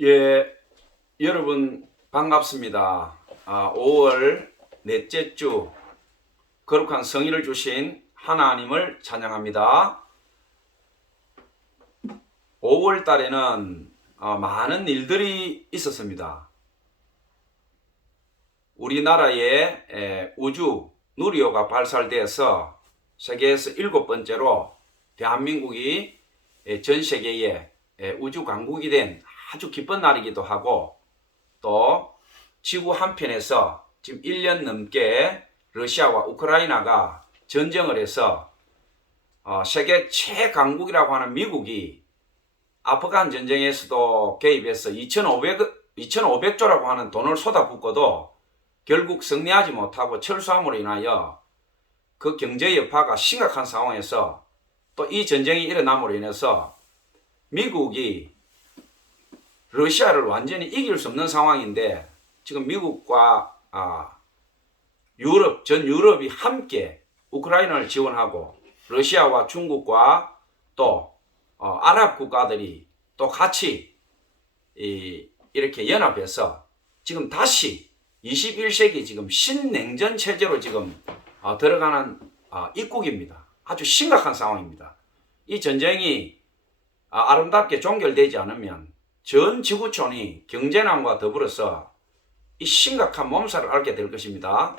예, 여러분 반갑습니다. 5월 넷째 주 거룩한 성의를 주신 하나님을 찬양합니다. 5월 달에는 많은 일들이 있었습니다. 우리나라에 우주 누리호가 발사돼서 세계에서 7번째로 대한민국이 전 세계의 우주 강국이 된 아주 기쁜 날이기도 하고, 또 지구 한편에서 지금 1년 넘게 러시아와 우크라이나가 전쟁을 해서 세계 최강국이라고 하는 미국이 아프간 전쟁에서도 개입해서 2,500조라고 하는 돈을 쏟아붓고도 결국 승리하지 못하고 철수함으로 인하여 그 경제 여파가 심각한 상황에서 또 이 전쟁이 일어남으로 인해서 미국이 러시아를 완전히 이길 수 없는 상황인데, 지금 미국과 전 유럽이 함께 우크라이나를 지원하고 러시아와 중국과 또 아랍 국가들이 또 같이 이렇게 연합해서 지금 다시 21세기 지금 신냉전 체제로 지금 들어가는 입국입니다. 아주 심각한 상황입니다. 이 전쟁이 아름답게 종결되지 않으면 전 지구촌이 경제난과 더불어서 이 심각한 몸살을 앓게 될 것입니다.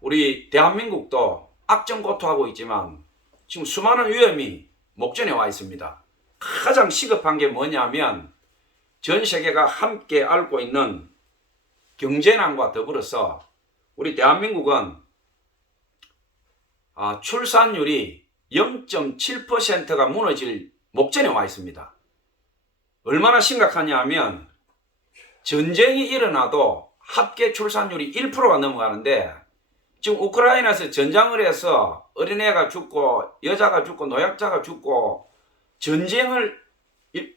우리 대한민국도 악정고투하고 있지만 지금 수많은 위험이 목전에 와 있습니다. 가장 시급한 게 뭐냐면 전 세계가 함께 앓고 있는 경제난과 더불어서 우리 대한민국은 출산율이 0.7%가 무너질 목전에 와 있습니다. 얼마나 심각하냐 하면 전쟁이 일어나도 합계 출산율이 1%가 넘어가는데, 지금 우크라이나에서 전장을 해서 어린애가 죽고 여자가 죽고 노약자가 죽고 전쟁을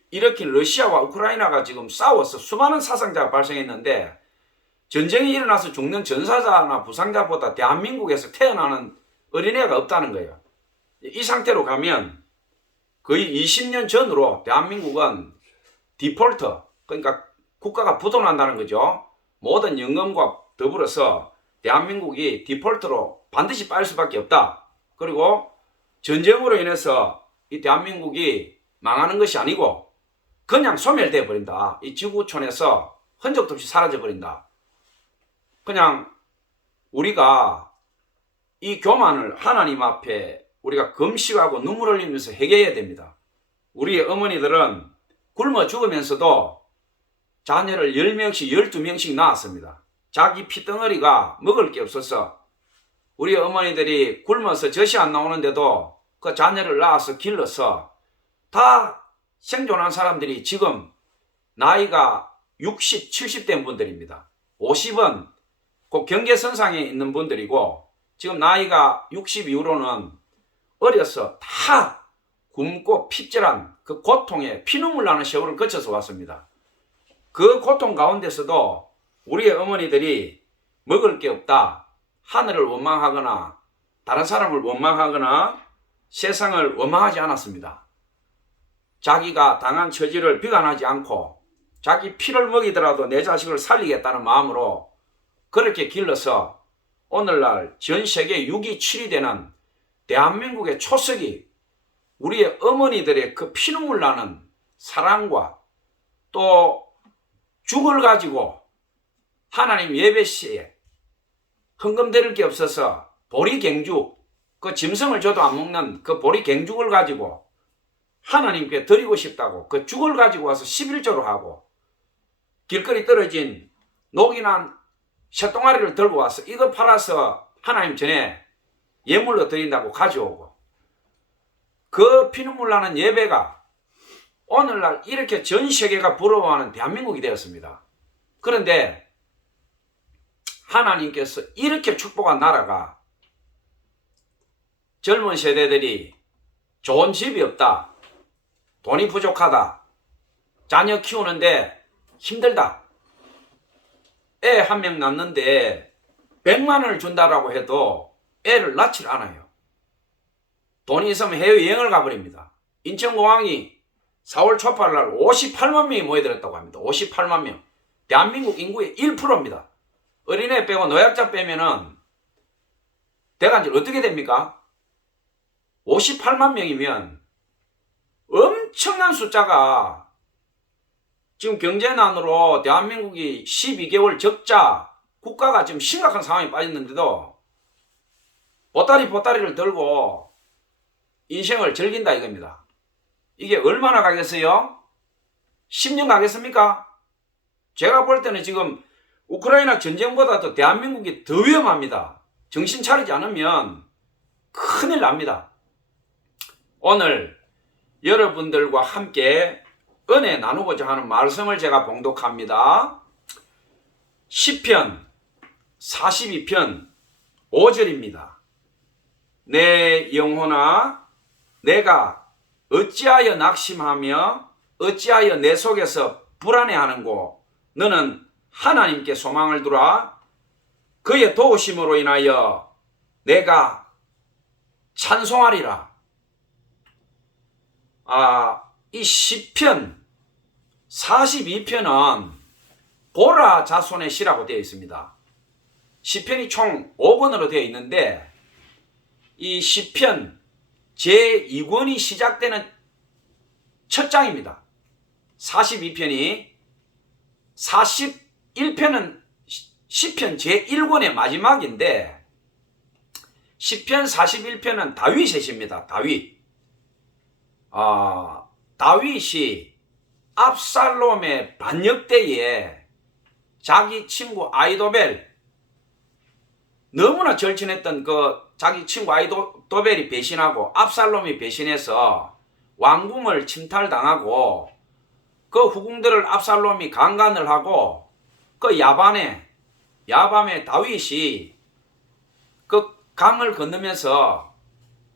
일으킨 러시아와 우크라이나가 지금 싸워서 수많은 사상자가 발생했는데, 전쟁이 일어나서 죽는 전사자나 부상자보다 대한민국에서 태어나는 어린애가 없다는 거예요. 이 상태로 가면 거의 20년 전으로 대한민국은 디폴터, 그러니까 국가가 부도난다는 거죠. 모든 연금과 더불어서 대한민국이 디폴트로 반드시 빠질 수밖에 없다. 그리고 전쟁으로 인해서 이 대한민국이 망하는 것이 아니고 그냥 소멸되어 버린다. 이 지구촌에서 흔적도 없이 사라져 버린다. 그냥 우리가 이 교만을 하나님 앞에 우리가 금식하고 눈물 흘리면서 해결해야 됩니다. 우리의 어머니들은 굶어 죽으면서도 자녀를 10명씩 12명씩 낳았습니다. 자기 피덩어리가 먹을 게 없어서 우리 어머니들이 굶어서 젖이 안 나오는데도 그 자녀를 낳아서 길러서 다 생존한 사람들이 지금 나이가 60, 70 된 분들입니다. 50은 그 경계선상에 있는 분들이고, 지금 나이가 60 이후로는 어려서 다 굶고 핍절한 그 고통에 피눈물 나는 세월을 거쳐서 왔습니다. 그 고통 가운데서도 우리의 어머니들이 먹을 게 없다, 하늘을 원망하거나 다른 사람을 원망하거나 세상을 원망하지 않았습니다. 자기가 당한 처지를 비관하지 않고 자기 피를 먹이더라도 내 자식을 살리겠다는 마음으로 그렇게 길러서 오늘날 전 세계 6위 7위 되는 대한민국의 초석이 우리의 어머니들의 그 피눈물 나는 사랑과 또 죽을 가지고 하나님 예배 시에 헌금 드릴 게 없어서 보리갱죽, 그 짐승을 줘도 안 먹는 그 보리갱죽을 가지고 하나님께 드리고 싶다고 그 죽을 가지고 와서 11조로 하고, 길거리 떨어진 녹이 난 새똥아리를 들고 와서 이거 팔아서 하나님 전에 예물로 드린다고 가져오고, 그 피눈물 나는 예배가 오늘날 이렇게 전 세계가 부러워하는 대한민국이 되었습니다. 그런데 하나님께서 이렇게 축복한 나라가 젊은 세대들이 좋은 집이 없다, 돈이 부족하다, 자녀 키우는데 힘들다, 애 한 명 낳는데 100만 원을 준다라고 해도 애를 낳질 않아요. 돈이 있으면 해외여행을 가버립니다. 인천공항이 4월 초팔 날 58만 명이 모여들었다고 합니다. 58만 명. 대한민국 인구의 1%입니다. 어린애 빼고 노약자 빼면은 대간질 어떻게 됩니까? 58만 명이면 엄청난 숫자가 지금 경제난으로 대한민국이 12개월 적자 국가가 지금 심각한 상황에 빠졌는데도 보따리를 들고 인생을 즐긴다 이겁니다. 이게 얼마나 가겠어요? 10년 가겠습니까? 제가 볼 때는 지금 우크라이나 전쟁보다도 대한민국이 더 위험합니다. 정신 차리지 않으면 큰일 납니다. 오늘 여러분들과 함께 은혜 나누고자 하는 말씀을 제가 봉독합니다. 시편 42편 5절입니다. 내 영혼아 내가 어찌하여 낙심하며 어찌하여 내 속에서 불안해하는고 너는 하나님께 소망을 두라. 그의 도우심으로 인하여 내가 찬송하리라. 이 시편 42편은 고라 자손의 시라고 되어 있습니다. 시편이 총 5권으로 되어 있는데 이 시편 제2권이 시작되는 첫 장입니다. 42편이 41편은 시편 제1권의 마지막인데 시편 41편은 다윗의 시입니다. 다윗이 압살롬의 반역 때에 자기 친구 아히도벨 너무나 절친했던 그 자기 친구 아히도벨이 배신하고 압살롬이 배신해서 왕궁을 침탈당하고 그 후궁들을 압살롬이 강간을 하고 그 야밤에 다윗이 그 강을 건너면서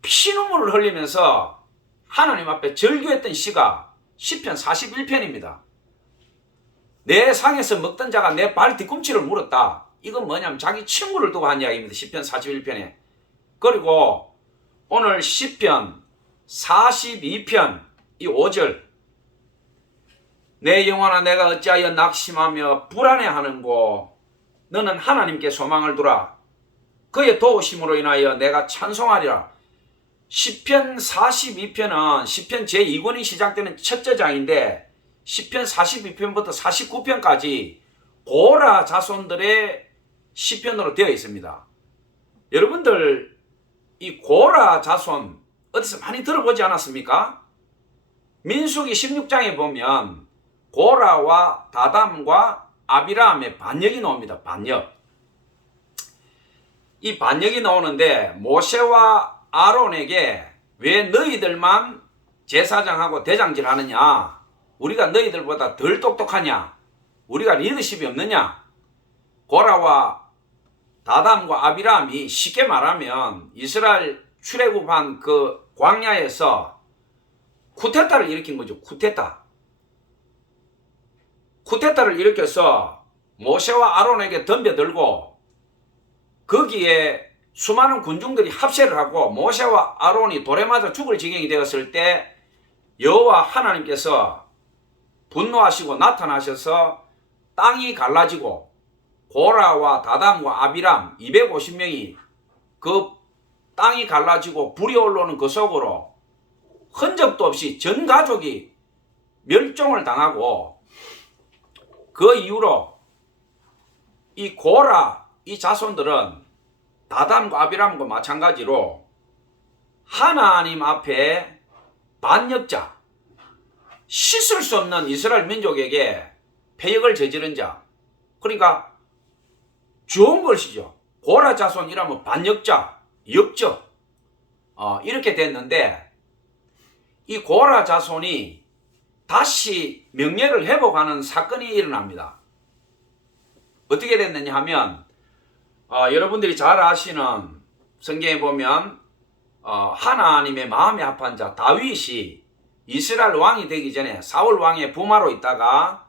피눈물을 흘리면서 하나님 앞에 절규했던 시가 시편 41편입니다. 내 상에서 먹던 자가 내 발 뒤꿈치를 물었다. 이건 뭐냐면 자기 친구를 두고 한 이야기입니다. 시편 41편에. 그리고 오늘 시편 42편 이 5절 내 영혼아 내가 어찌하여 낙심하며 불안해하는고 너는 하나님께 소망을 두라. 그의 도우심으로 인하여 내가 찬송하리라. 시편 42편은 시편 제2권이 시작되는 첫째 장인데 시편 42편부터 49편까지 고라 자손들의 시편으로 되어 있습니다. 여러분들 이 고라 자손 어디서 많이 들어보지 않았습니까? 민수기 16장에 보면 고라와 다담과 아비람의 반역이 나옵니다. 이 반역이 나오는데 모세와 아론에게 왜 너희들만 제사장하고 대장질 하느냐? 우리가 너희들보다 덜 똑똑하냐? 우리가 리더십이 없느냐? 고라와 다담과 아비람이 쉽게 말하면 이스라엘 출애굽한 그 광야에서 쿠데타를 일으킨 거죠. 쿠데타를 일으켜서 모세와 아론에게 덤벼들고 거기에 수많은 군중들이 합세를 하고 모세와 아론이 돌에 맞아 죽을 지경이 되었을 때 여호와 하나님께서 분노하시고 나타나셔서 땅이 갈라지고 고라와 다담과 아비람 250명이 그 땅이 갈라지고 불이 올라오는 그 속으로 흔적도 없이 전 가족이 멸종을 당하고 그 이후로 이 고라 이 자손들은 다담과 아비람과 마찬가지로 하나님 앞에 반역자, 씻을 수 없는 이스라엘 민족에게 패역을 저지른 자, 그러니까 좋은 것이죠. 고라 자손이라면 반역자, 역적 이렇게 됐는데 이 고라 자손이 다시 명예를 회복하는 사건이 일어납니다. 어떻게 됐느냐 하면 여러분들이 잘 아시는 성경에 보면 하나님의 마음에 합한 자 다윗이 이스라엘 왕이 되기 전에 사울 왕의 부마로 있다가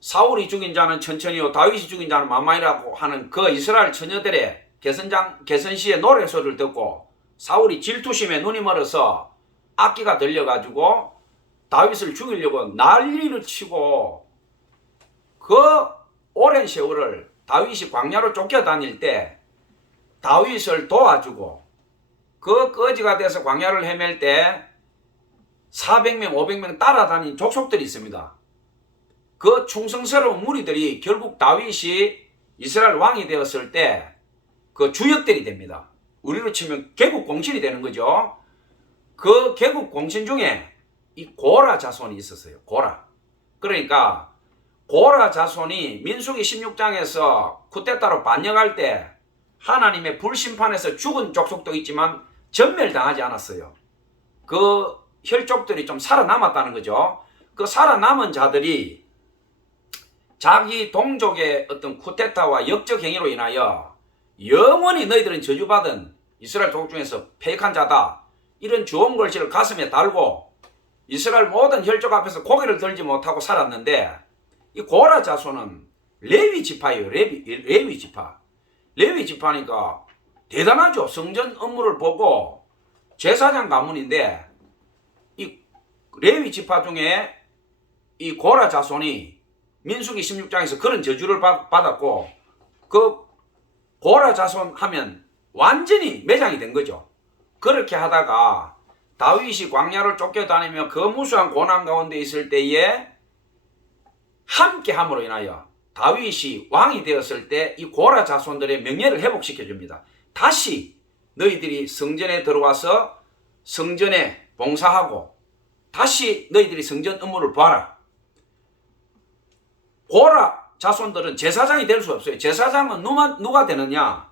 사울이 죽인 자는 천천히요 다윗이 죽인 자는 만만이라고 하는 그 이스라엘 처녀들의 개선시의 노래소리를 듣고 사울이 질투심에 눈이 멀어서 악기가 들려가지고 다윗을 죽이려고 난리를 치고 그 오랜 세월을 다윗이 광야로 쫓겨다닐 때 다윗을 도와주고 그 거지가 돼서 광야를 헤맬 때 400명, 500명 따라다닌 족속들이 있습니다. 그 충성스러운 무리들이 결국 다윗이 이스라엘 왕이 되었을 때 그 주역들이 됩니다. 우리로 치면 개국공신이 되는 거죠. 그 개국공신 중에 이 고라 자손이 있었어요. 고라. 그러니까 고라 자손이 민수기 16장에서 쿠데타로 반역할 때 하나님의 불심판에서 죽은 족속도 있지만 전멸당하지 않았어요. 그 혈족들이 좀 살아남았다는 거죠. 그 살아남은 자들이 자기 동족의 어떤 쿠데타와 역적 행위로 인하여 영원히 너희들은 저주받은 이스라엘 족속 중에서 패역한 자다. 이런 주홍 글씨를 가슴에 달고 이스라엘 모든 혈족 앞에서 고개를 들지 못하고 살았는데 이 고라 자손은 레위 지파예요. 레위 지파. 레위 지파니까 대단하죠. 성전 업무를 보고 제사장 가문인데 이 레위 지파 중에 이 고라 자손이 민수기 16장에서 그런 저주를 받았고 그 고라 자손 하면 완전히 매장이 된 거죠. 그렇게 하다가 다윗이 광야를 쫓겨다니며 그 무수한 고난 가운데 있을 때에 함께 함으로 인하여 다윗이 왕이 되었을 때 이 고라 자손들의 명예를 회복시켜 줍니다. 다시 너희들이 성전에 들어와서 성전에 봉사하고 다시 너희들이 성전 업무를 봐라. 고라 자손들은 제사장이 될 수 없어요. 제사장은 누가 되느냐?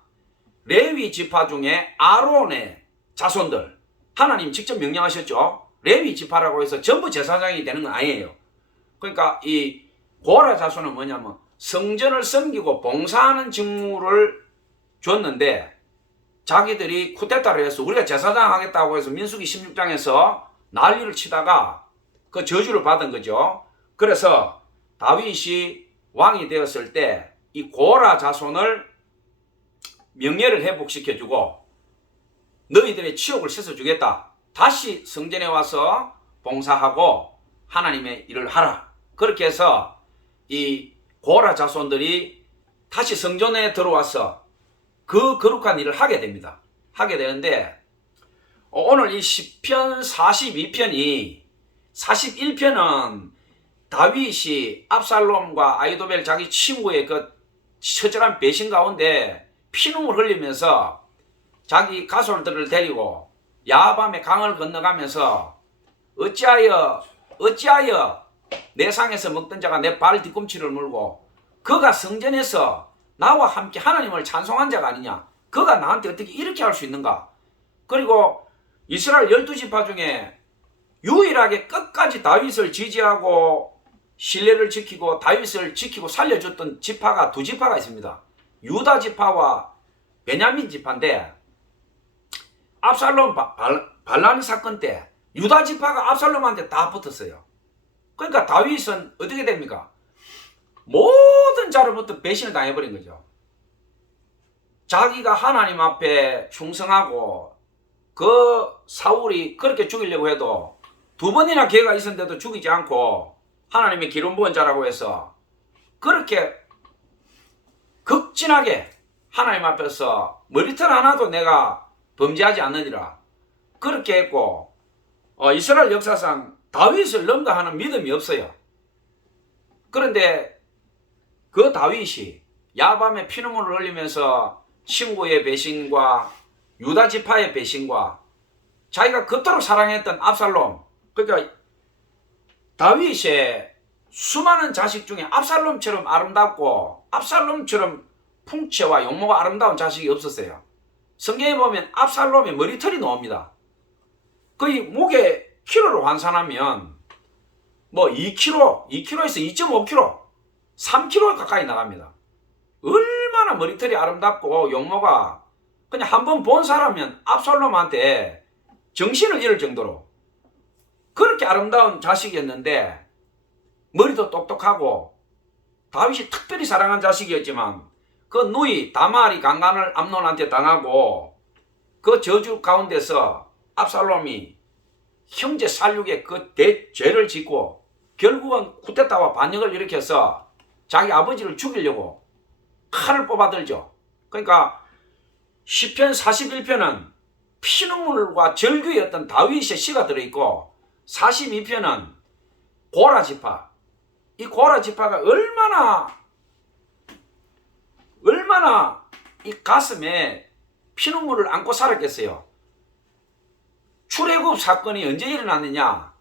레위 지파 중에 아론의 자손들. 하나님 직접 명령하셨죠. 레위 지파라고 해서 전부 제사장이 되는 건 아니에요. 그러니까 이 고라 자손은 뭐냐면 성전을 섬기고 봉사하는 직무를 줬는데 자기들이 쿠데타를 해서 우리가 제사장 하겠다고 해서 민수기 16장에서 난리를 치다가 그 저주를 받은 거죠. 그래서 다윗이 왕이 되었을 때 이 고라 자손을 명예를 회복시켜주고 너희들의 치욕을 씻어주겠다. 다시 성전에 와서 봉사하고 하나님의 일을 하라. 그렇게 해서 이 고라 자손들이 다시 성전에 들어와서 그 거룩한 일을 하게 됩니다. 하게 되는데 오늘 이 시편 42편이 41편은 다윗이 압살롬과 아히도벨 자기 친구의 그 처절한 배신 가운데 피눈물 흘리면서 자기 가솔들을 데리고 야밤에 강을 건너가면서 어찌하여 내 상에서 먹던 자가 내 발 뒤꿈치를 물고 그가 성전에서 나와 함께 하나님을 찬송한 자가 아니냐. 그가 나한테 어떻게 이렇게 할 수 있는가. 그리고 이스라엘 12지파 중에 유일하게 끝까지 다윗을 지지하고 신뢰를 지키고 다윗을 지키고 살려줬던 지파가 두 지파가 있습니다. 유다 지파와 베냐민 지파인데 압살롬 반란 사건 때 유다 지파가 압살롬한테 다 붙었어요. 그러니까 다윗은 어떻게 됩니까? 모든 자로부터 배신을 당해버린 거죠. 자기가 하나님 앞에 충성하고 그 사울이 그렇게 죽이려고 해도 두 번이나 기회가 있었는데도 죽이지 않고 하나님의 기름 부은 자라고 해서 그렇게 극진하게 하나님 앞에서 머리털 하나도 내가 범죄하지 않느니라 그렇게 했고 이스라엘 역사상 다윗을 능가하는 믿음이 없어요. 그런데 그 다윗이 야밤에 피눈물을 흘리면서 친구의 배신과 유다 지파의 배신과 자기가 그토록 사랑했던 압살롬, 그러니까 다윗의 수많은 자식 중에 압살롬처럼 아름답고 압살롬처럼 풍채와 용모가 아름다운 자식이 없었어요. 성경에 보면 압살롬의 머리털이 나옵니다. 거의 목에 키로로 환산하면 뭐 2kg, 2kg에서 2.5kg, 3kg 가까이 나갑니다. 얼마나 머리털이 아름답고 용모가 그냥 한번 본 사람은 압살롬한테 정신을 잃을 정도로 그렇게 아름다운 자식이었는데 머리도 똑똑하고 다윗이 특별히 사랑한 자식이었지만 그 누이 다말이 강간을 암논한테 당하고 그 저주 가운데서 압살롬이 형제 살육의 그 대죄를 짓고 결국은 쿠데타와 반역을 일으켜서 자기 아버지를 죽이려고 칼을 뽑아들죠. 그러니까 시편 41편은 피눈물과 절규의 어떤 다윗의 시가 들어있고 42편은 고라지파, 이 고라지파가 얼마나 이 가슴에 피눈물을 안고 살았겠어요. 출애굽 사건이 언제 일어났느냐?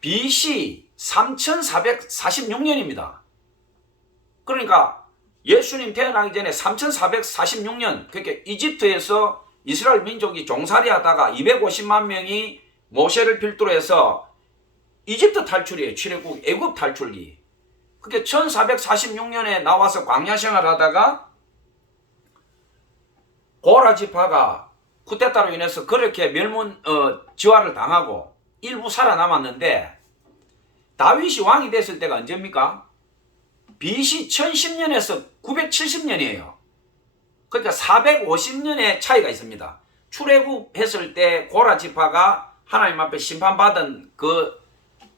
BC 3446년입니다. 그러니까 예수님 태어나기 전에 3446년, 그러니까 이집트에서 이스라엘 민족이 종살이 하다가 250만 명이 모세를 필두로 해서 이집트 탈출이에요. 출애굽, 애굽 탈출기. 그게 1446년에 나와서 광야 생활하다가 고라 지파가 쿠데타로 인해서 그렇게 지화를 당하고 일부 살아남았는데, 다윗이 왕이 됐을 때가 언제입니까? BC 1010년에서 970년이에요. 그러니까 450년의 차이가 있습니다. 출애굽했을 때 고라 지파가 하나님 앞에 심판받은 그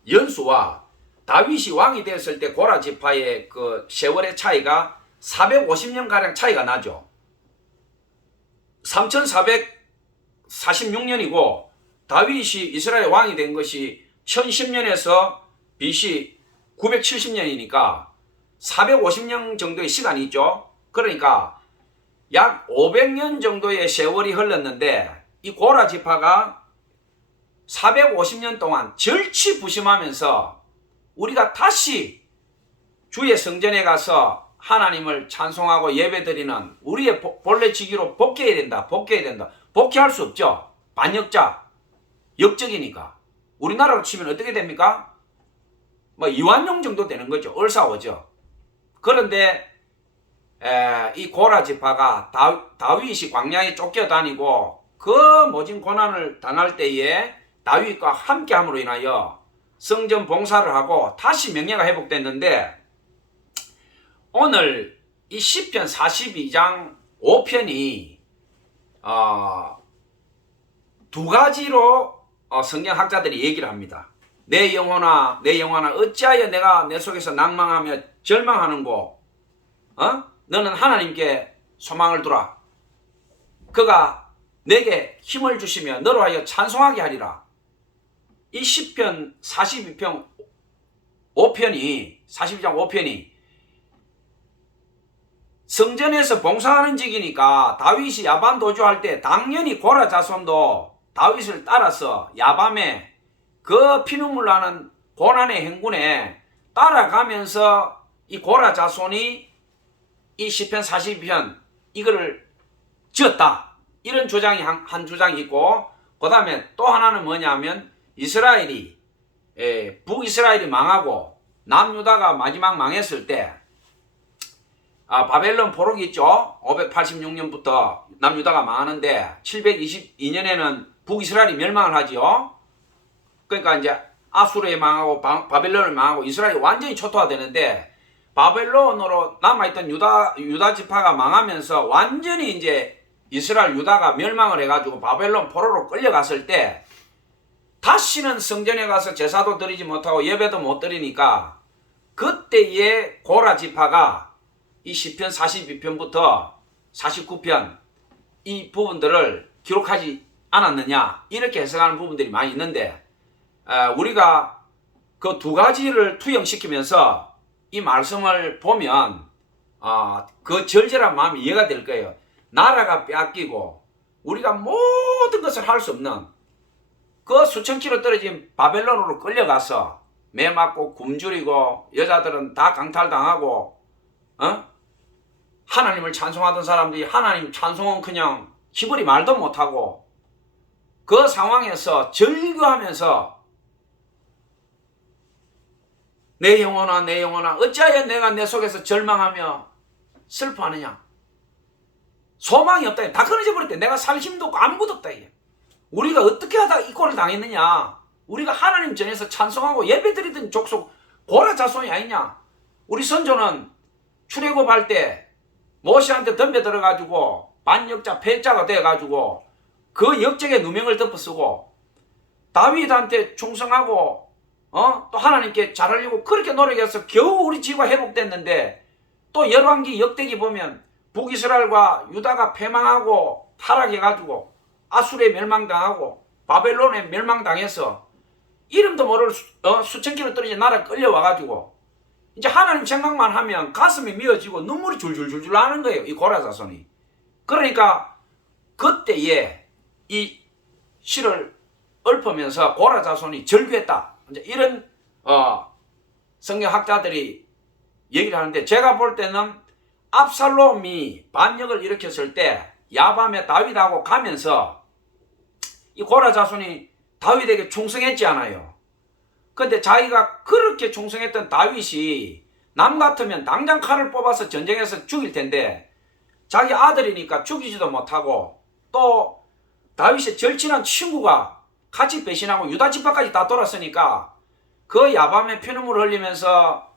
연수와 다윗이 왕이 되었을 때 고라 지파의 그 세월의 차이가 450년가량 차이가 나죠. 3446년이고 다윗이 이스라엘 왕이 된 것이 1010년에서 BC 970년이니까 450년 정도의 시간이 있죠. 그러니까 약 500년 정도의 세월이 흘렀는데 이 고라 지파가 450년 동안 절치부심하면서 우리가 다시 주의 성전에 가서 하나님을 찬송하고 예배드리는 우리의 본래 직위로 복귀해야 된다. 복귀할 수 없죠. 반역자, 역적이니까. 우리나라로 치면 어떻게 됩니까? 뭐 이완용 정도 되는 거죠. 얼싸오죠. 그런데 이 고라 지파가 다윗이 광야에 쫓겨다니고 그 모진 고난을 당할 때에 다윗과 함께함으로 인하여 성전 봉사를 하고 다시 명예가 회복됐는데, 오늘 이 시편 42장 5편이 두 가지로 성경학자들이 얘기를 합니다. 내 영혼아 어찌하여 내가 내 속에서 낭망하며 절망하는고? 너는 하나님께 소망을 두라. 그가 내게 힘을 주시며 너로 하여 찬송하게 하리라. 이 시편 42장 5편이 성전에서 봉사하는 직이니까 다윗이 야밤 도주할 때 당연히 고라 자손도 다윗을 따라서 야밤에 그 피눈물 나는 고난의 행군에 따라가면서 이 고라 자손이 이 시편 42편 이거를 지었다. 이런 주장이 한 주장이 있고, 그 다음에 또 하나는 뭐냐면 이스라엘이 북이스라엘이 망하고 남유다가 마지막 망했을 때 바벨론 포로기 있죠. 586년부터 남유다가 망하는데 722년에는 북이스라엘이 멸망을 하지요. 그러니까 이제 아수르에 망하고 바벨론을 망하고 이스라엘이 완전히 초토화되는데, 바벨론으로 남아있던 유다 지파가 망하면서 완전히 이제 이스라엘 유다가 멸망을 해가지고 바벨론 포로로 끌려갔을 때 다시는 성전에 가서 제사도 드리지 못하고 예배도 못 드리니까 그때의 고라 지파가 이 시편 42편부터 49편 이 부분들을 기록하지 않았느냐, 이렇게 해석하는 부분들이 많이 있는데, 우리가 그 두 가지를 투영시키면서 이 말씀을 보면 그 절절한 마음이 이해가 될 거예요. 나라가 빼앗기고 우리가 모든 것을 할 수 없는 그 수천 킬로 떨어진 바벨론으로 끌려가서 매 맞고 굶주리고 여자들은 다 강탈당하고 하나님을 찬송하던 사람들이 하나님 찬송은 그냥 기버리 말도 못하고 그 상황에서 절규하면서 내 영혼아 어찌하여 내가 내 속에서 절망하며 슬퍼하느냐. 소망이 없다. 다 끊어져 버렸대. 내가 살 힘도 없고 아무것도 없다. 이게. 우리가 어떻게 하다가 이 꼴을 당했느냐. 우리가 하나님 전에서 찬송하고 예배드리던 족속 고라 자손이 아니냐. 우리 선조는 출애굽할 때 모세한테 덤벼들어가지고 반역자 패자가 돼가지고 그 역적의 누명을 덮어쓰고 다윗한테 충성하고 또 하나님께 잘하려고 그렇게 노력해서 겨우 우리 지구가 회복됐는데 또 열왕기 역대기 보면 북이스라엘과 유다가 패망하고 타락해가지고 아수르에 멸망당하고 바벨론에 멸망당해서 이름도 모를 수천 킬로 떨어진 나라 끌려와가지고 이제 하나님 생각만 하면 가슴이 미어지고 눈물이 줄줄줄줄 나는 거예요. 이 고라 자손이. 그러니까 그때에 이 시를 읊으면서 고라 자손이 절규했다. 이제 이런 성경학자들이 얘기를 하는데, 제가 볼 때는 압살롬이 반역을 일으켰을 때 야밤에 다윗하고 가면서 이 고라 자손이 다윗에게 충성했지 않아요. 근데 자기가 그렇게 충성했던 다윗이 남 같으면 당장 칼을 뽑아서 전쟁에서 죽일 텐데 자기 아들이니까 죽이지도 못하고 또 다윗의 절친한 친구가 같이 배신하고 유다 지파까지 다 돌았으니까 그 야밤에 피눈물을 흘리면서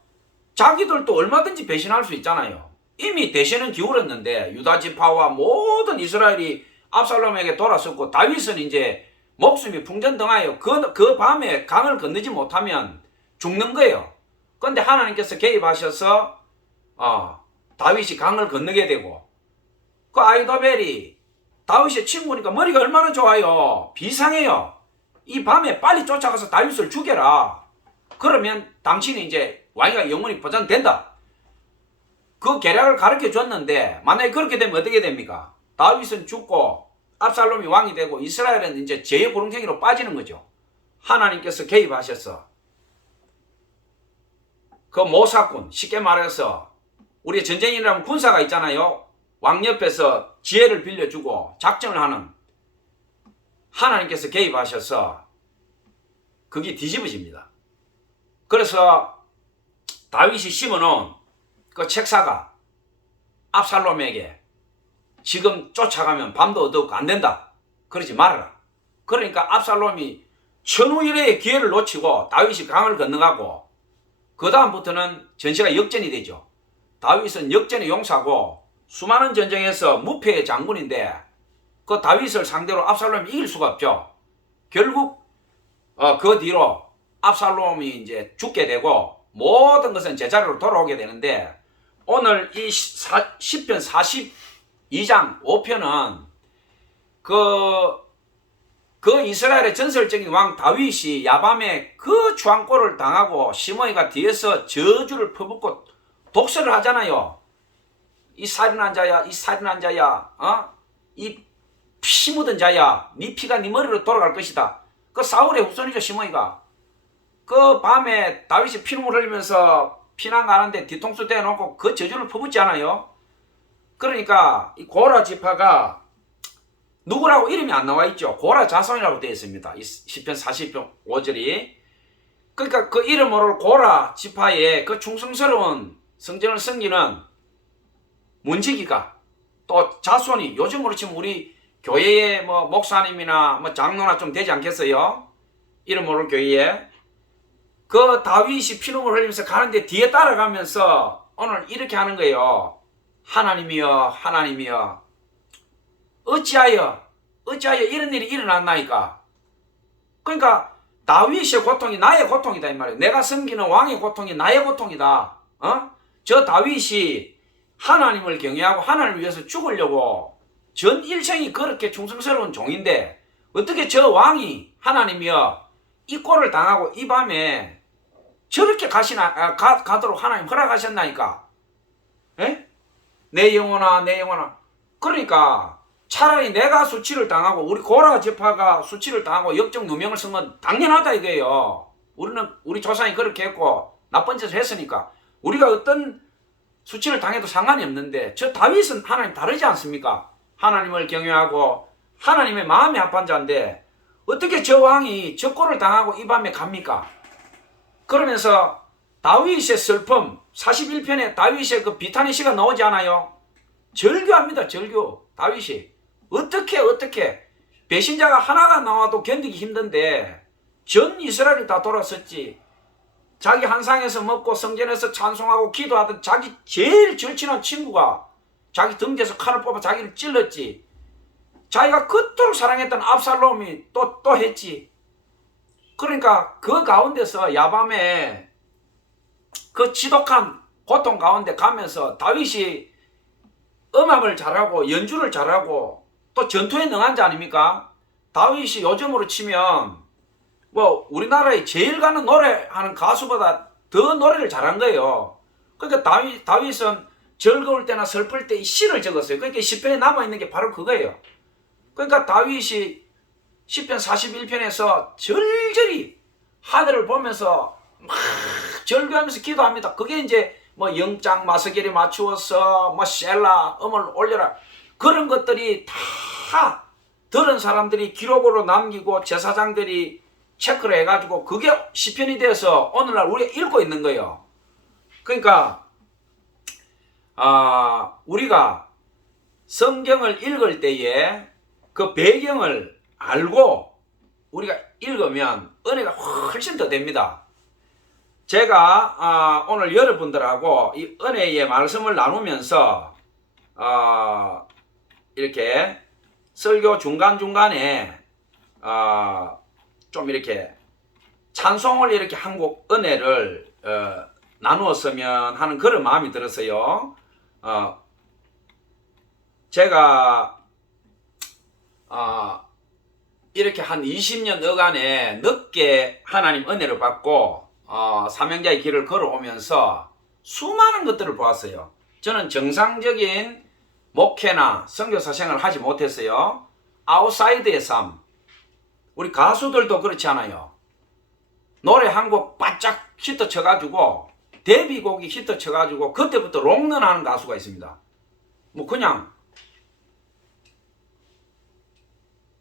자기들도 얼마든지 배신할 수 있잖아요. 이미 대신은 기울었는데 유다 지파와 모든 이스라엘이 압살롬에게 돌았었고 다윗은 이제 목숨이 풍전등하여 그 밤에 강을 건너지 못하면 죽는 거예요. 그런데 하나님께서 개입하셔서 다윗이 강을 건너게 되고, 그 아이도벨이 다윗의 친구니까 머리가 얼마나 좋아요. 비상해요. 이 밤에 빨리 쫓아가서 다윗을 죽여라. 그러면 당신이 이제 왕위가 영원히 보장된다. 그 계략을 가르쳐 줬는데 만약에 그렇게 되면 어떻게 됩니까? 다윗은 죽고 압살롬이 왕이 되고 이스라엘은 이제 죄의 구렁텅이로 빠지는 거죠. 하나님께서 개입하셔서 그 모사꾼, 쉽게 말해서 우리 전쟁이라면 군사가 있잖아요. 왕 옆에서 지혜를 빌려주고 작전을 하는, 하나님께서 개입하셔서 그게 뒤집어집니다. 그래서 다윗이 심어놓은 그 책사가 압살롬에게 지금 쫓아가면 밤도 어둡고 안 된다. 그러지 말아라. 그러니까 압살롬이 천우일의 기회를 놓치고 다윗이 강을 건너가고 그 다음부터는 전시가 역전이 되죠. 다윗은 역전의 용사고 수많은 전쟁에서 무패의 장군인데 그 다윗을 상대로 압살롬이 이길 수가 없죠. 결국 그 뒤로 압살롬이 이제 죽게 되고 모든 것은 제자리로 돌아오게 되는데, 오늘 이 10편 42장 5편은 그 이스라엘의 전설적인 왕 다윗이 야밤에 그 주황골을 당하고 시므이가 뒤에서 저주를 퍼붓고 독설을 하잖아요. 이 살인한 자야, 이 살인한 자야, 이 피 묻은 자야, 네 피가 네 머리로 돌아갈 것이다. 그 사울의 후손이죠, 시므이가. 그 밤에 다윗이 피눈물 흘리면서 피난 가는데 뒤통수 대놓고 그 저주를 퍼붓지 않아요? 그러니까 이 고라 지파가 누구라고 이름이 안 나와 있죠. 고라 자손이라고 되어 있습니다. 이 시편 40편 5절이. 그러니까 그 이름 모를 고라 지파의 그 충성스러운 성전을 섬기는 문지기가 또 자손이, 요즘으로 치면 우리 교회의 뭐 목사님이나 뭐 장로나 좀 되지 않겠어요? 이름 모를 교회에. 그 다윗이 피눈물 흘리면서 가는데 뒤에 따라가면서 오늘 이렇게 하는 거예요. 하나님이여, 하나님이여, 어찌하여 이런 일이 일어났나이까. 그러니까 다윗의 고통이 나의 고통이다 이 말이에요. 내가 섬기는 왕의 고통이 나의 고통이다. 저 다윗이 하나님을 경외하고 하나님을 위해서 죽으려고 전 일생이 그렇게 충성스러운 종인데 어떻게 저 왕이 하나님이여 이 꼴을 당하고 이 밤에 저렇게 가도록 하나님 허락하셨나니까. 에? 내 영혼아, 내 영혼아. 그러니까 차라리 내가 수치를 당하고 우리 고라 지파가 수치를 당하고 역적 누명을 쓴 건 당연하다 이거예요. 우리 조상이 그렇게 했고 나쁜 짓을 했으니까 우리가 어떤 수치를 당해도 상관이 없는데, 저 다윗은 하나님 다르지 않습니까? 하나님을 경외하고 하나님의 마음이 합한 자인데 어떻게 저 왕이 저 꼴을 당하고 이 밤에 갑니까? 그러면서 다윗의 슬픔, 41편에 다윗의 그 비탄의 시가 나오지 않아요? 절규합니다. 절규. 다윗이 어떻게 배신자가 하나가 나와도 견디기 힘든데 전 이스라엘이 다 돌았었지. 자기 한상에서 먹고 성전에서 찬송하고 기도하던 자기 제일 절친한 친구가 자기 등 뒤에서 칼을 뽑아 자기를 찔렀지. 자기가 그토록 사랑했던 압살롬이 또 했지. 그러니까 그 가운데서 야밤에 그 지독한 고통 가운데 가면서 다윗이 음악을 잘하고 연주를 잘하고 또 전투에 능한 자 아닙니까? 다윗이 요즘으로 치면 뭐 우리나라에 제일 가는 노래하는 가수보다 더 노래를 잘한 거예요. 그러니까 다윗은 즐거울 때나 슬플 때 이 시를 적었어요. 그러니까 시편에 남아있는 게 바로 그거예요. 그러니까 다윗이 시편 41편에서 절절히 하늘을 보면서 막 절규하면서 기도합니다. 그게 이제 뭐 영장 마스겔에 맞추어서 뭐 셀라 음을 올려라 그런 것들이 다 들은 사람들이 기록으로 남기고 제사장들이 체크를 해가지고 그게 시편이 돼서 오늘날 우리가 읽고 있는 거예요. 그러니까 우리가 성경을 읽을 때에 그 배경을 알고 우리가 읽으면 은혜가 훨씬 더 됩니다. 제가 오늘 여러분들하고 이 은혜의 말씀을 나누면서 이렇게 설교 중간중간에 좀 이렇게 찬송을 이렇게 한 곡 은혜를 나누었으면 하는 그런 마음이 들었어요. 제가 이렇게 한 20년 어간에 늦게 하나님 은혜를 받고 사명자의 길을 걸어오면서 수많은 것들을 보았어요. 저는 정상적인 목회나 선교사 생활을 하지 못했어요. 아웃사이드의 삶. 우리 가수들도 그렇지 않아요. 노래 한 곡 바짝 히트 쳐가지고 데뷔곡이 히트 쳐가지고 그때부터 롱런하는 가수가 있습니다. 뭐 그냥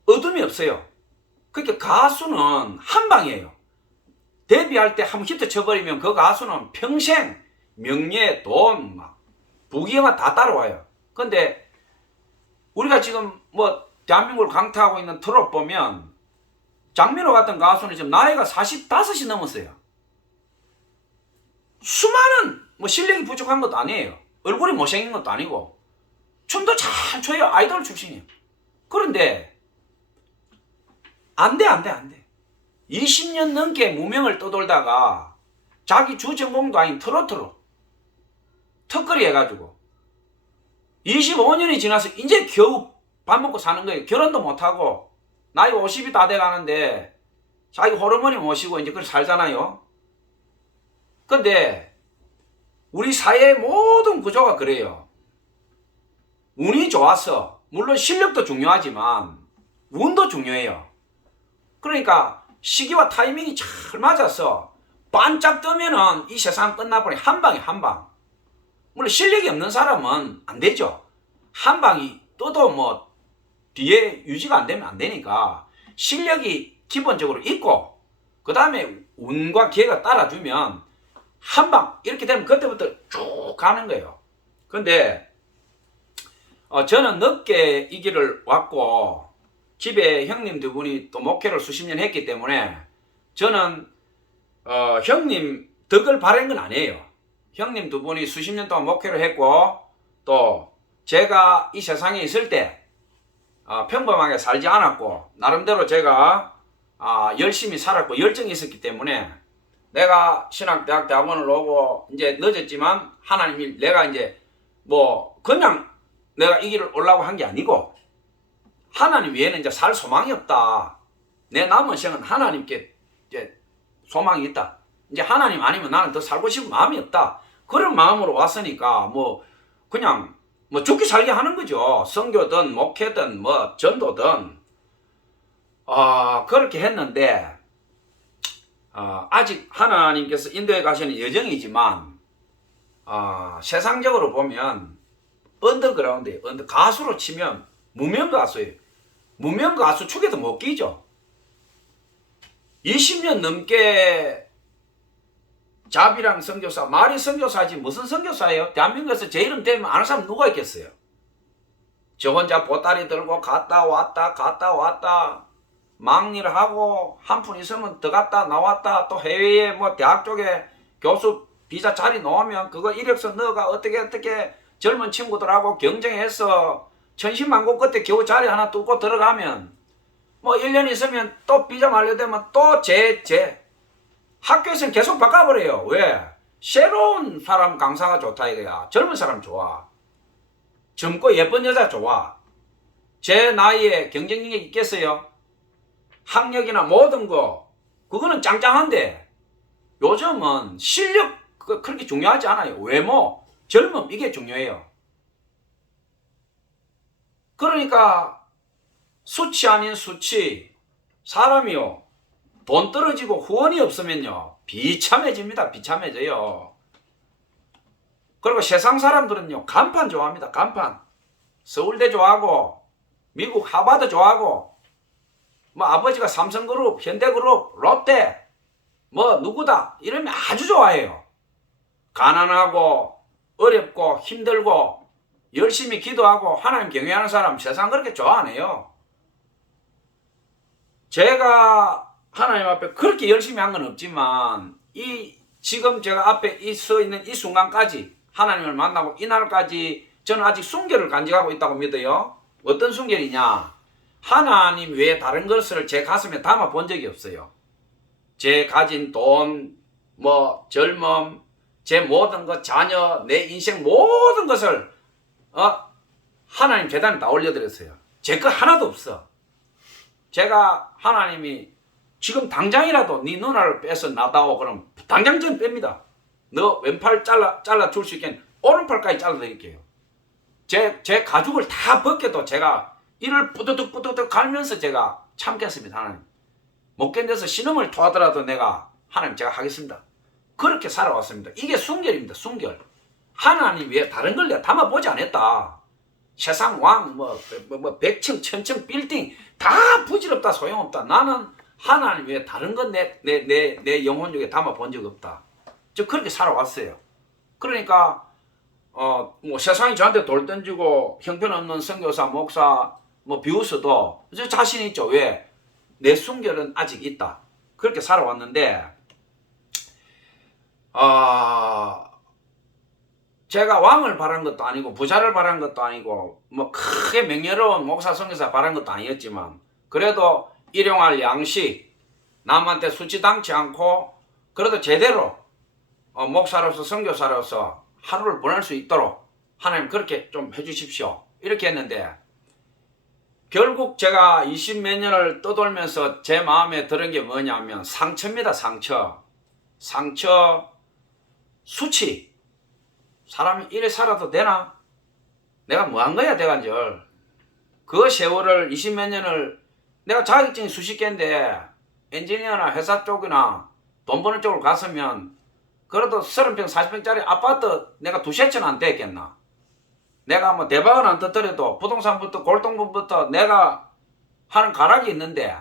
어둠이 없어요. 그러니까 가수는 한 방이에요. 데뷔할 때 한번 히트 쳐버리면 그 가수는 평생 명예, 돈, 막 부귀영화 다 따라와요. 근데 우리가 지금 뭐 대한민국을 강타하고 있는 트롯 보면 장민호 같은 가수는 지금 나이가 45이 넘었어요. 수많은 뭐 실력이 부족한 것도 아니에요. 얼굴이 못생긴 것도 아니고 춤도 잘 춰요. 아이돌 출신이에요. 그런데 안 돼. 20년 넘게 무명을 떠돌다가 자기 주 전공도 아닌 트로트로 턱걸이 해가지고 25년이 지나서 이제 겨우 밥 먹고 사는 거예요. 결혼도 못하고 나이 50이 다 돼가는데 자기 호르몬이 모시고 이제 그렇게 살잖아요. 근데 우리 사회의 모든 구조가 그래요. 운이 좋아서 물론 실력도 중요하지만 운도 중요해요. 그러니까 시기와 타이밍이 잘 맞아서 반짝 뜨면은 이 세상 끝나버려. 한 방에 한 방. 물론 실력이 없는 사람은 안 되죠. 한 방이 떠도 뭐 뒤에 유지가 안 되면 안 되니까 실력이 기본적으로 있고 그 다음에 운과 기회가 따라주면 한 방 이렇게 되면 그때부터 쭉 가는 거예요. 근데 저는 늦게 이 길을 왔고 집에 형님 두 분이 또 목회를 수십 년 했기 때문에 저는 형님 덕을 바란 건 아니에요. 형님 두 분이 수십 년 동안 목회를 했고 또 제가 이 세상에 있을 때 평범하게 살지 않았고 나름대로 제가 열심히 살았고 열정이 있었기 때문에 내가 신학대학 대학원을 오고 이제 늦었지만 하나님이 내가 이제 뭐 그냥 내가 이 길을 오려고 한 게 아니고 하나님 외에는 이제 살 소망이 없다. 내 남은 생은 하나님께 이제 소망이 있다. 이제 하나님 아니면 나는 더 살고 싶은 마음이 없다. 그런 마음으로 왔으니까 뭐 그냥 뭐 죽기 살기 하는 거죠. 선교든 목회든 뭐 전도든 그렇게 했는데 아직 하나님께서 인도에 가시는 여정이지만 세상적으로 보면 언더그라운드에 가수로 치면 무명 가수예요. 무명 가수 축에도 못 끼죠. 20년 넘게 자비랑 선교사, 말이 선교사지 무슨 선교사예요? 대한민국에서 제 이름 대면 아는 사람 누가 있겠어요? 저 혼자 보따리 들고 갔다 왔다 막일 하고 한 푼 있으면 더 갔다 나왔다 또 해외에 뭐 대학 쪽에 교수 비자 자리 놓으면 그거 이력서 넣어가 어떻게 젊은 친구들하고 경쟁해서 천신만고 끝에 겨우 자리 하나 뚫고 들어가면 뭐 1년 있으면 또 비자 만료되면 또 학교에서는 계속 바꿔버려요. 왜? 새로운 사람 강사가 좋다 이거야. 젊은 사람 좋아. 젊고 예쁜 여자 좋아. 제 나이에 경쟁력이 있겠어요? 학력이나 모든 거 그거는 짱짱한데 요즘은 실력 그렇게 중요하지 않아요. 외모, 젊음 이게 중요해요. 그러니까 수치 아닌 수치 사람이요. 돈 떨어지고 후원이 없으면요. 비참해집니다. 비참해져요. 그리고 세상 사람들은요. 간판 좋아합니다. 간판. 서울대 좋아하고 미국 하버드 좋아하고 뭐 아버지가 삼성그룹, 현대그룹, 롯데 뭐 누구다 이러면 아주 좋아해요. 가난하고 어렵고 힘들고 열심히 기도하고 하나님 경외하는 사람 세상 그렇게 좋아 안 해요. 제가 하나님 앞에 그렇게 열심히 한 건 없지만 지금 제가 앞에 서 있는 이 순간까지 하나님을 만나고 이날까지 저는 아직 순결을 간직하고 있다고 믿어요. 어떤 순결이냐? 하나님 외에 다른 것을 제 가슴에 담아 본 적이 없어요. 제 가진 돈, 뭐 젊음, 제 모든 것, 자녀, 내 인생 모든 것을 하나님 재단에 다 올려드렸어요. 제 거 하나도 없어. 제가 하나님이 지금 당장이라도 네 누나를 빼서 나다오 그럼 당장 전 뺍니다. 너 왼팔 잘라 줄 수 있게 오른팔까지 잘라 드릴게요. 제 가죽을 다 벗겨도 제가 이를 뿌드득 갈면서 제가 참겠습니다. 하나님 못 견뎌서 신음을 토하더라도 내가 하나님 제가 하겠습니다. 그렇게 살아왔습니다. 이게 순결입니다. 순결. 하나님 외에 다른 걸 내가 담아보지 않았다. 세상 왕 뭐 100층 1000층 빌딩 다 부질없다 소용없다. 나는 하나님 외에 다른 건 내 영혼 중에 담아본 적 없다. 저 그렇게 살아왔어요. 그러니까 뭐 세상이 저한테 돌 던지고 형편없는 선교사 목사 뭐 비웃어도 저 자신 있죠. 왜? 내 순결은 아직 있다. 그렇게 살아왔는데 제가 왕을 바란 것도 아니고 부자를 바란 것도 아니고 뭐 크게 명예로운 목사 선교사 바란 것도 아니었지만 그래도 일용할 양식 남한테 수치당치 않고 그래도 제대로 목사로서 선교사로서 하루를 보낼 수 있도록 하나님 그렇게 좀 해주십시오. 이렇게 했는데 결국 제가 20몇 년을 떠돌면서 제 마음에 들은 게 뭐냐면 상처입니다. 상처, 수치. 사람이 이래 살아도 되나? 내가 뭐 한 거야 대간절. 그 세월을 20몇 년을 내가 자격증이 수십 개인데 엔지니어나 회사 쪽이나 돈 버는 쪽으로 갔으면 그래도 30평 40평짜리 아파트 내가 2채는 안 됐겠나. 내가 뭐 대박은 안 터뜨려도 부동산부터 골동품부터 내가 하는 가락이 있는데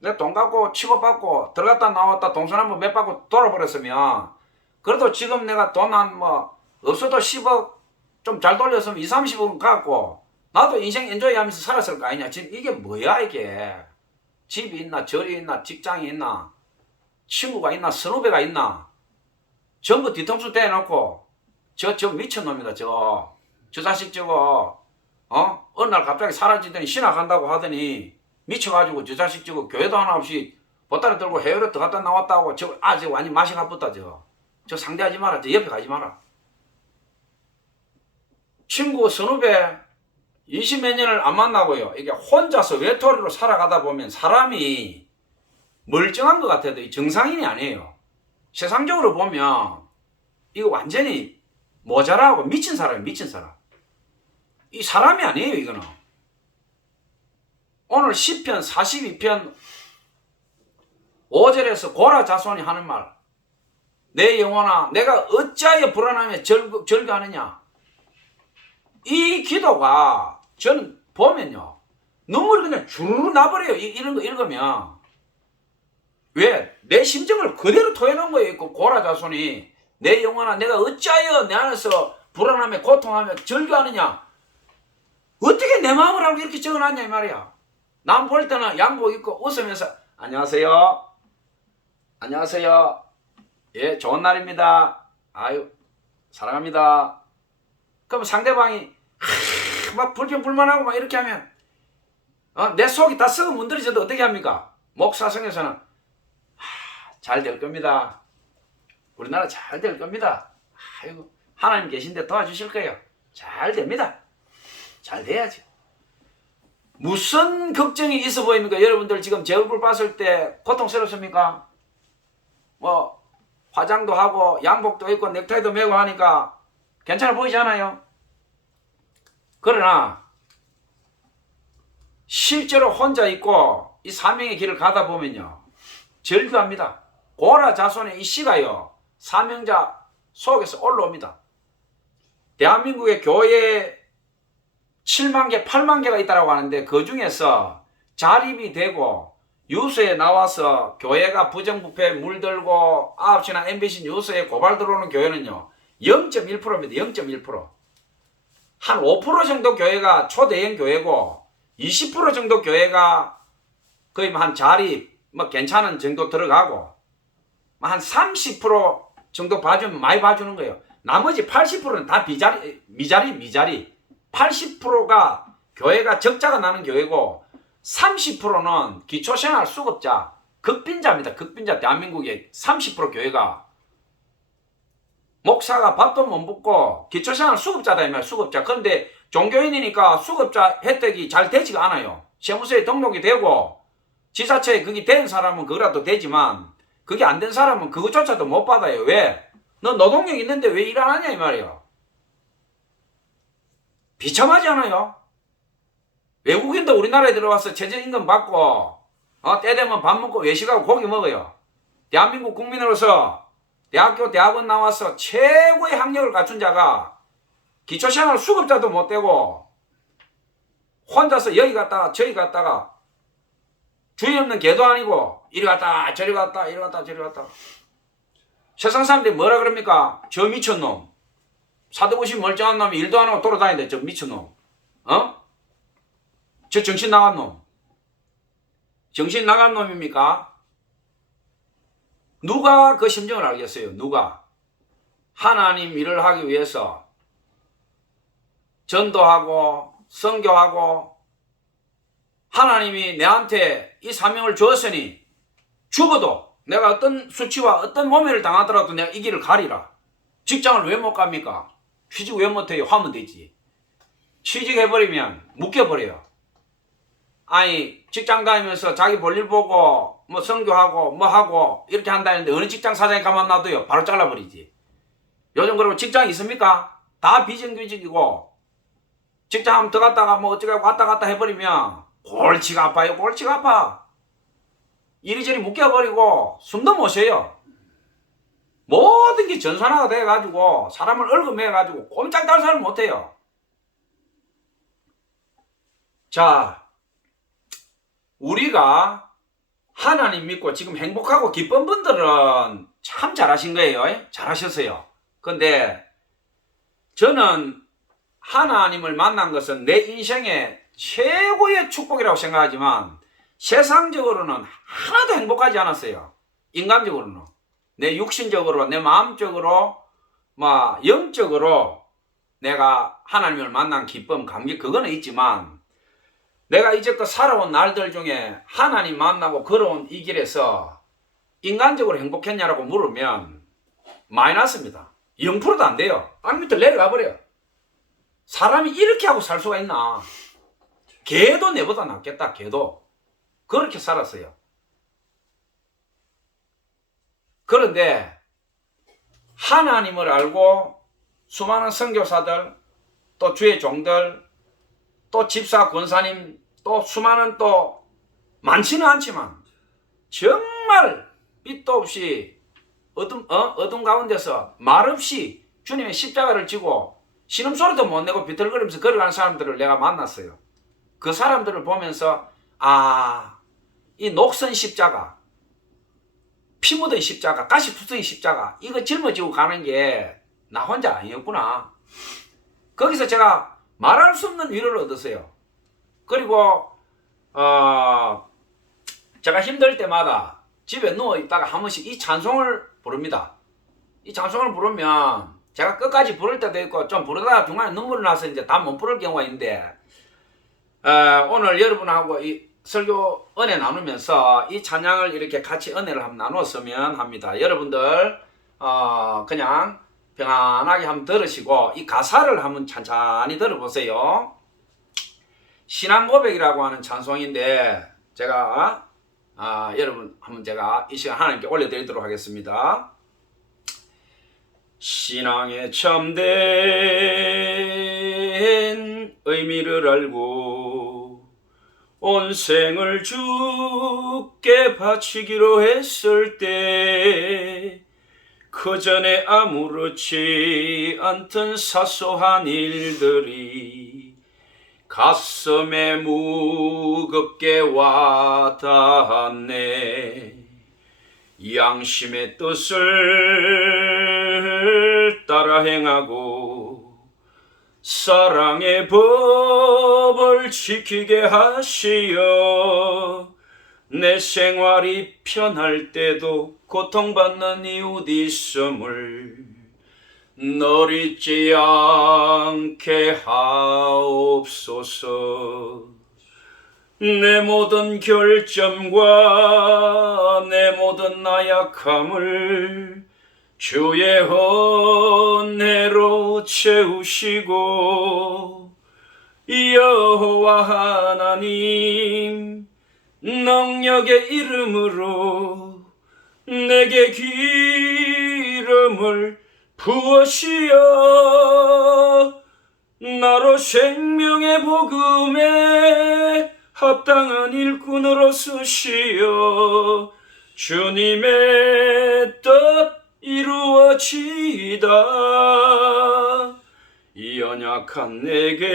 내가 돈 갖고 치고받고 들어갔다 나왔다 동선 한번 몇 받고 돌아버렸으면 그래도 지금 내가 돈 한 뭐 없어도 10억 좀 잘 돌렸으면 2, 30억은 갖고 나도 인생 엔조이 하면서 살았을 거 아니냐. 지금 이게 뭐야 이게. 집이 있나 절이 있나 직장이 있나 친구가 있나 선후배가 있나 전부 뒤통수 대놓고 저 미친놈이다 저 자식 저거 어느 날 갑자기 사라지더니 신학한다고 하더니 미쳐가지고 저 자식 저거 교회도 하나 없이 보따리 들고 해외로 들어갔다 나왔다고 저거 완전 맛이 가쁘다 저 상대하지 마라 저 옆에 가지 마라. 친구 선후배 20몇 년을 안 만나고요. 이게 혼자서 외톨이로 살아가다 보면 사람이 멀쩡한 것 같아도 정상인이 아니에요. 세상적으로 보면 이거 완전히 모자라고 미친 사람이에요. 미친 사람. 이 사람이 아니에요. 이거는. 오늘 시편 42편 5절에서 고라 자손이 하는 말. 내 영혼아 내가 어찌하여 불안하며 절규하느냐. 이 기도가 저는 보면요 눈물이 그냥 주르르 나버려요. 이런 거 읽으면. 왜? 내 심정을 그대로 토해놓은 거예요. 그 고라 자손이 내 영혼아 내가 어찌하여 내 안에서 불안하며 고통하며 절규하느냐. 어떻게 내 마음을 알고 이렇게 적어놨냐 이 말이야. 남 볼 때는 양복 입고 웃으면서 안녕하세요 예 좋은 날입니다 아유 사랑합니다. 그럼 상대방이 막 불평불만하고 막 이렇게 하면 내 속이 다 썩어 문드러져도 어떻게 합니까? 목사성에서는 잘 될 겁니다. 우리나라 잘 될 겁니다. 아이고, 하나님 계신데 도와주실 거예요. 잘 됩니다. 잘 돼야죠. 무슨 걱정이 있어 보입니까? 여러분들 지금 제 얼굴 봤을 때 고통스럽습니까? 뭐 화장도 하고 양복도 입고 넥타이도 메고 하니까 괜찮아 보이지 않아요? 그러나 실제로 혼자 있고 이 사명의 길을 가다 보면요, 절규합니다. 고라 자손의 이 씨가요, 사명자 속에서 올라옵니다. 대한민국의 교회 7만 개, 8만 개가 있다고 하는데 그 중에서 자립이 되고 뉴스에 나와서 교회가 부정부패 물들고 9시나 MBC 뉴스에 고발 들어오는 교회는요 0.1%입니다. 0.1%. 한 5% 정도 교회가 초대형 교회고 20% 정도 교회가 거의 한 자립 뭐 괜찮은 정도 들어가고 한 30% 정도 봐주면 많이 봐주는 거예요. 나머지 80%는 다 미자리. 80%가 교회가 적자가 나는 교회고 30%는 기초생활 수급자, 극빈자입니다. 극빈자. 대한민국의 30% 교회가 목사가 밥도 못 먹고 기초생활 수급자다 이 말. 수급자. 그런데 종교인이니까 수급자 혜택이 잘 되지가 않아요. 세무서에 등록이 되고 지자체에 그게 된 사람은 그거라도 되지만 그게 안 된 사람은 그거조차도 못 받아요. 왜? 너 노동력 있는데 왜 일 안 하냐 이 말이에요. 비참하지 않아요? 외국인도 우리나라에 들어와서 최저임금 받고 때 되면 밥 먹고 외식하고 고기 먹어요. 대한민국 국민으로서 대학교 대학원 나와서 최고의 학력을 갖춘 자가 기초생활 수급자도 못 되고 혼자서 여기 갔다가 저기 갔다가 주의 없는 개도 아니고 이리 갔다 저리 갔다 이리 갔다 저리 갔다. 세상 사람들이 뭐라 그럽니까? 저 미쳤놈. 사도구시 멀쩡한 놈이 일도 안 하고 돌아다니는데 저 미친놈. 저 정신 나간 놈. 정신 나간 놈입니까? 누가 그 심정을 알겠어요? 누가? 하나님 일을 하기 위해서 전도하고 선교하고 하나님이 내한테 이 사명을 주었으니 죽어도 내가 어떤 수치와 어떤 모멸을 당하더라도 내가 이 길을 가리라. 직장을 왜 못 갑니까? 취직 왜 못해요? 하면 되지. 취직해버리면 묶여버려요. 아니 직장 다니면서 자기 볼일 보고 뭐 선교하고 뭐 하고 이렇게 한다는데 어느 직장 사장이 가만 놔둬요? 바로 잘라버리지. 요즘 그러면 직장 있습니까? 다 비정규직이고 직장 한번 들어갔다가 뭐 어쩌고 왔다 갔다 해버리면 골치가 아파요. 골치가 아파. 이리저리 묶여버리고 숨도 못 쉬어요. 모든 게 전산화가 돼가지고 사람을 얽어매가지고 꼼짝달싹을 못해요. 자, 우리가 하나님 믿고 지금 행복하고 기쁜 분들은 참 잘하신 거예요. 잘하셨어요. 근데 저는 하나님을 만난 것은 내 인생의 최고의 축복이라고 생각하지만 세상적으로는 하나도 행복하지 않았어요. 인간적으로는. 내 육신적으로, 내 마음적으로, 영적으로 내가 하나님을 만난 기쁨, 감기 그거는 있지만 내가 이제껏 살아온 날들 중에 하나님 만나고 걸어온 이 길에서 인간적으로 행복했냐라고 물으면 마이너스입니다. 0%도 안 돼요. 땅 밑으로 내려가 버려요. 사람이 이렇게 하고 살 수가 있나? 개도 내보다 낫겠다. 개도. 그렇게 살았어요. 그런데 하나님을 알고 수많은 선교사들, 또 주의 종들, 또 집사 권사님, 또 수많은 또 많지는 않지만 정말 빛도 없이 어둠 가운데서 말없이 주님의 십자가를 지고 신음소리도 못 내고 비틀거리면서 걸어가는 사람들을 내가 만났어요. 그 사람들을 보면서 이 녹선 십자가, 피 묻은 십자가, 가시 투성이 십자가 이거 짊어지고 가는 게 나 혼자 아니었구나. 거기서 제가 말할 수 없는 위로를 얻었어요. 그리고 제가 힘들 때마다 집에 누워있다가 한 번씩 이 찬송을 부릅니다. 이 찬송을 부르면 제가 끝까지 부를 때도 있고 좀 부르다가 중간에 눈물이 나서 이제 다 못 부를 경우가 있는데 오늘 여러분하고 이 설교 은혜 나누면서 이 찬양을 이렇게 같이 은혜를 한번 나누었으면 합니다. 여러분들 그냥 평안하게 한번 들으시고 이 가사를 한번 찬찬히 들어보세요. 신앙 고백이라고 하는 찬송인데 제가 여러분 한번 제가 이 시간 하나님께 올려드리도록 하겠습니다. 신앙의 참된 의미를 알고 온 생을 주께 바치기로 했을 때 그전에 아무렇지 않던 사소한 일들이 가슴에 무겁게 와닿네. 양심의 뜻을 따라 행하고 사랑의 법을 지키게 하시어 내 생활이 편할 때도 고통받는 이웃 있음을 널 잊지 않게 하옵소서. 내 모든 결점과 내 모든 나약함을 주의 은혜로 채우시고 여호와 하나님 능력의 이름으로 내게 기름을 부으시어 나로 생명의 복음에 합당한 일꾼으로 쓰시어 주님의 뜻 이루어지이다. 이 연약한 내게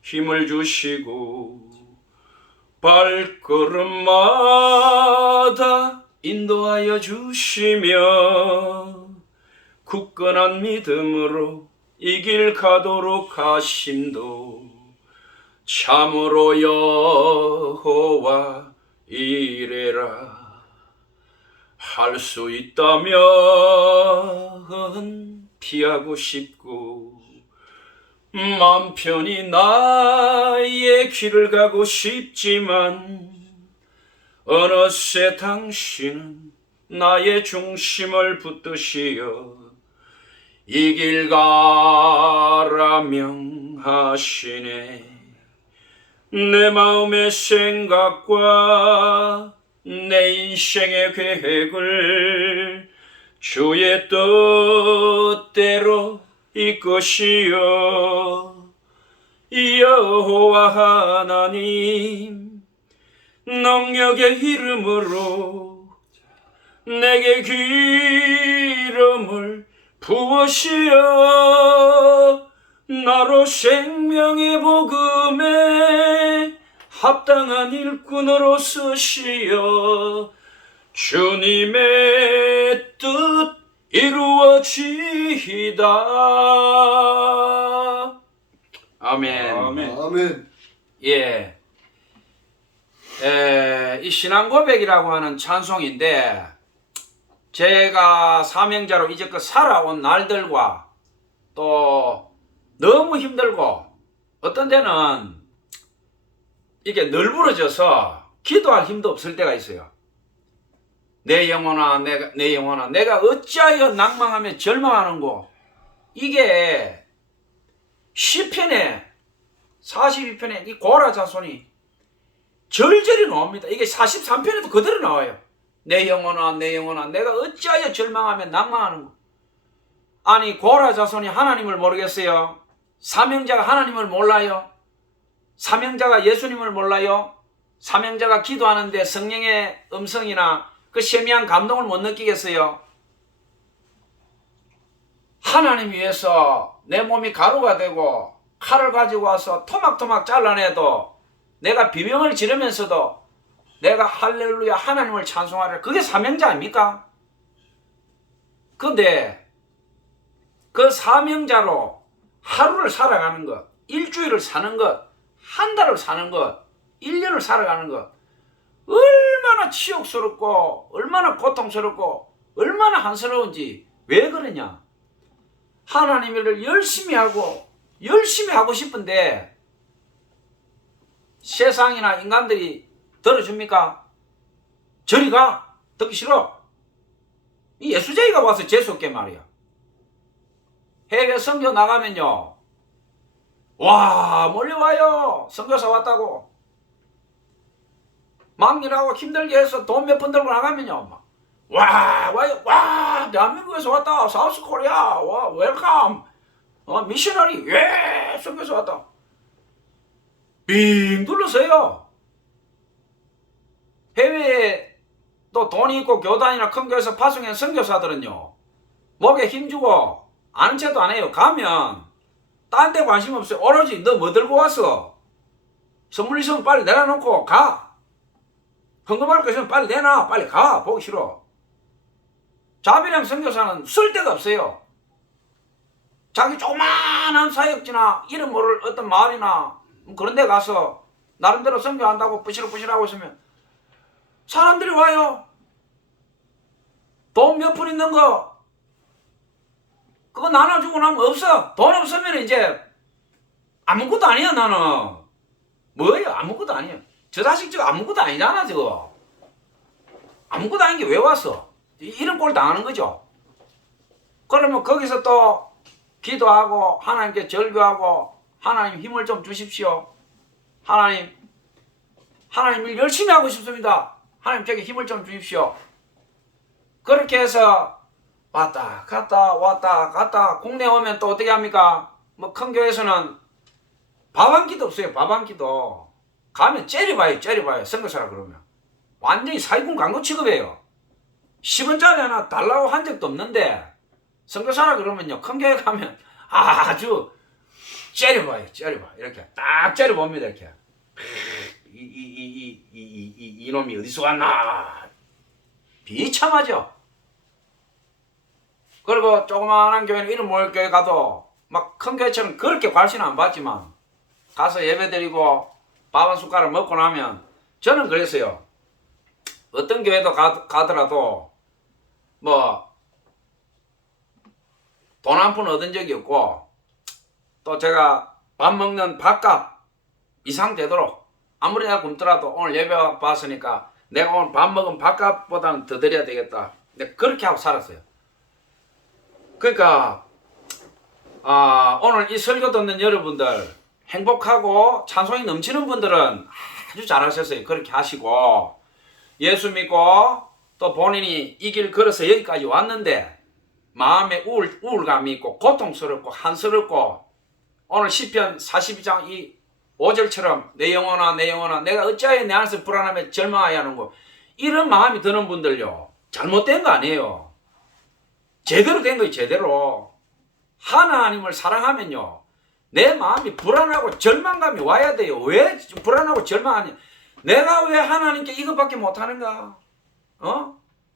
힘을 주시고 발걸음마다 인도하여 주시며 굳건한 믿음으로 이 길 가도록 하심도 참으로 여호와 이레라. 할 수 있다면 피하고 싶고 맘 편히 나의 길을 가고 싶지만 어느새 당신은 나의 중심을 붙드시어 이 길 가라 명하시네. 내 마음의 생각과 내 인생의 계획을 주의 뜻대로 이끄시어 여호와 하나님 능력의 이름으로 내게 기름을 부으시어 나로 생명의 복음에 합당한 일꾼으로 쓰시어 주님의 뜻 이루어지이다. 아멘. 아멘. 예. 이 신앙 고백이라고 하는 찬송인데 제가 사명자로 이제껏 살아온 날들과 또 너무 힘들고 어떤 때는 이게 널브러져서 기도할 힘도 없을 때가 있어요. 내 영혼아 내가 어찌하여 낭망하며 절망하는고. 이게 시편에 42편에 이 고라 자손이 절절히 나옵니다. 이게 43편에도 그대로 나와요. 내 영혼아 내가 어찌하여 절망하며 낭망하는고. 아니 고라 자손이 하나님을 모르겠어요? 사명자가 하나님을 몰라요? 사명자가 예수님을 몰라요? 사명자가 기도하는데 성령의 음성이나 그 세미한 감동을 못 느끼겠어요? 하나님 위해서 내 몸이 가루가 되고 칼을 가지고 와서 토막토막 잘라내도 내가 비명을 지르면서도 내가 할렐루야 하나님을 찬송하라. 그게 사명자 아닙니까? 근데 그 사명자로 하루를 살아가는 것, 일주일을 사는 것, 한 달을 사는 것, 1년을 살아가는 것 얼마나 치욕스럽고 얼마나 고통스럽고 얼마나 한스러운지. 왜 그러냐? 하나님을 열심히 하고 열심히 하고 싶은데 세상이나 인간들이 들어줍니까? 저리 가. 듣기 싫어. 이 예수쟁이가 와서 재수없게 말이야. 해외 선교 나가면요, 와 멀리 와요. 선교사 왔다고 막 일하고 힘들게 해서 돈 몇 푼 들고 나가면요, 막, 와 와요. 와 대한민국에서 왔다. 사우스 코리아. 와 웰컴. 미셔너리. 예 선교사 왔다. 빙 둘러서요. 해외에 또 돈이 있고 교단이나 큰 교회에서 파송한 선교사들은요, 목에 힘주고 아는 체도 안 해요. 가면 딴 데 관심 없어요. 오로지 너 뭐 들고 왔어? 선물 있으면 빨리 내려놓고 가. 헌금할 거 있으면 빨리 내놔. 빨리 가. 보기 싫어. 자비랑 선교사는 쓸 데가 없어요. 자기 조그만한 사역지나 이름 모를 어떤 마을이나 그런 데 가서 나름대로 선교한다고 부시럭부시럭 하고 있으면 사람들이 와요. 돈 몇 푼 있는 거 그거 나눠주고 나면 없어. 돈 없으면 이제 아무것도 아니야. 나는 뭐예요? 아무것도 아니야. 저 자식 저거 아무것도 아니잖아. 저거 아무것도 아닌 게 왜 왔어? 이런 꼴 당하는 거죠. 그러면 거기서 또 기도하고 하나님께 절규하고 하나님 힘을 좀 주십시오. 하나님 일 열심히 하고 싶습니다. 하나님 저에게 힘을 좀 주십시오. 그렇게 해서 왔다 갔다 왔다 갔다 국내 오면 또 어떻게 합니까? 뭐 큰 교회에서는 밥 한 끼도 없어요. 밥 한 끼도. 가면 째려봐요. 선교사라 그러면 완전히 사기꾼 광고 취급해요. 10원짜리 하나 달라고 한 적도 없는데 선교사라 그러면요, 큰 교회 가면 아주 째려봐요. 이렇게 딱 째려봅니다. 이렇게 이놈이 어디서 왔나 비참하죠. 그리고 조그마한 교회는 이름 모일 교회 가도 막 큰 교회처럼 그렇게 관심 안 받지만 가서 예배드리고 밥 한 숟가락 먹고 나면 저는 그랬어요. 어떤 교회도 가더라도 뭐 돈 한 푼 얻은 적이 없고 또 제가 밥 먹는 밥값 이상 되도록 아무리 내가 굶더라도 오늘 예배 봤으니까 내가 오늘 밥 먹은 밥값보다는 더 드려야 되겠다. 근데 그렇게 하고 살았어요. 그러니까 오늘 이 설교 듣는 여러분들 행복하고 찬송이 넘치는 분들은 아주 잘하셨어요. 그렇게 하시고 예수 믿고 또 본인이 이 길 걸어서 여기까지 왔는데 마음에 우울감이 있고 고통스럽고 한스럽고 오늘 시편 42장 이 5절처럼 내 영혼아 내가 어찌하여 내 안에서 불안함에 절망하여 하는고 이런 마음이 드는 분들요, 잘못된 거 아니에요. 제대로 된 거예요. 제대로. 하나님을 사랑하면요, 내 마음이 불안하고 절망감이 와야 돼요. 왜 불안하고 절망하냐? 내가 왜 하나님께 이것밖에 못하는가?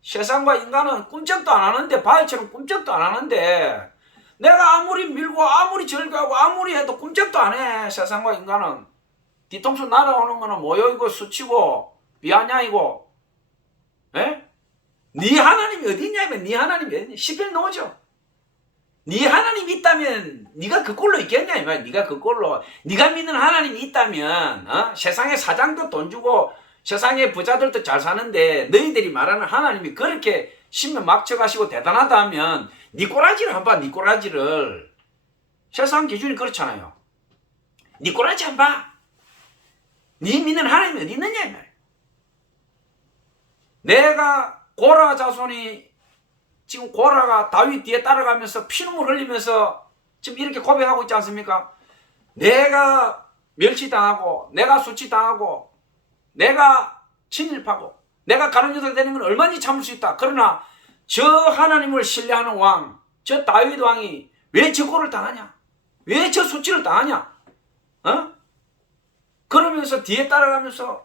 세상과 인간은 꿈쩍도 안 하는데, 바위처럼 꿈쩍도 안 하는데 내가 아무리 밀고 아무리 절규하고 아무리 해도 꿈쩍도 안 해. 세상과 인간은 뒤통수 날아오는 거는 모욕이고 수치고 비아냥이고. 예? 네 하나님이 어디 있냐면 네 하나님이 어디 있냐? 시편 나오죠. 네 하나님이 있다면 네가 그 꼴로 있겠냐 이 말. 네가 그 꼴로 네가 믿는 하나님이 있다면 세상에 사장도 돈 주고 세상에 부자들도 잘 사는데 너희들이 말하는 하나님이 그렇게 신명 막쳐가시고 대단하다 하면 네 꼬라지를 한 봐. 네 꼬라지를. 세상 기준이 그렇잖아요. 네 꼬라지 한 봐. 네 믿는 하나님이 어디 있느냐 이 말. 내가 고라 자손이 지금 고라가 다윗 뒤에 따라가면서 피눈물 흘리면서 지금 이렇게 고백하고 있지 않습니까? 내가 멸시당하고 내가 수치당하고 내가 친일파고 내가 가늠유다 되는 건 얼마든지 참을 수 있다. 그러나 저 하나님을 신뢰하는 왕, 저 다윗 왕이 왜 저 꼴을 당하냐? 왜 저 수치를 당하냐? 그러면서 뒤에 따라가면서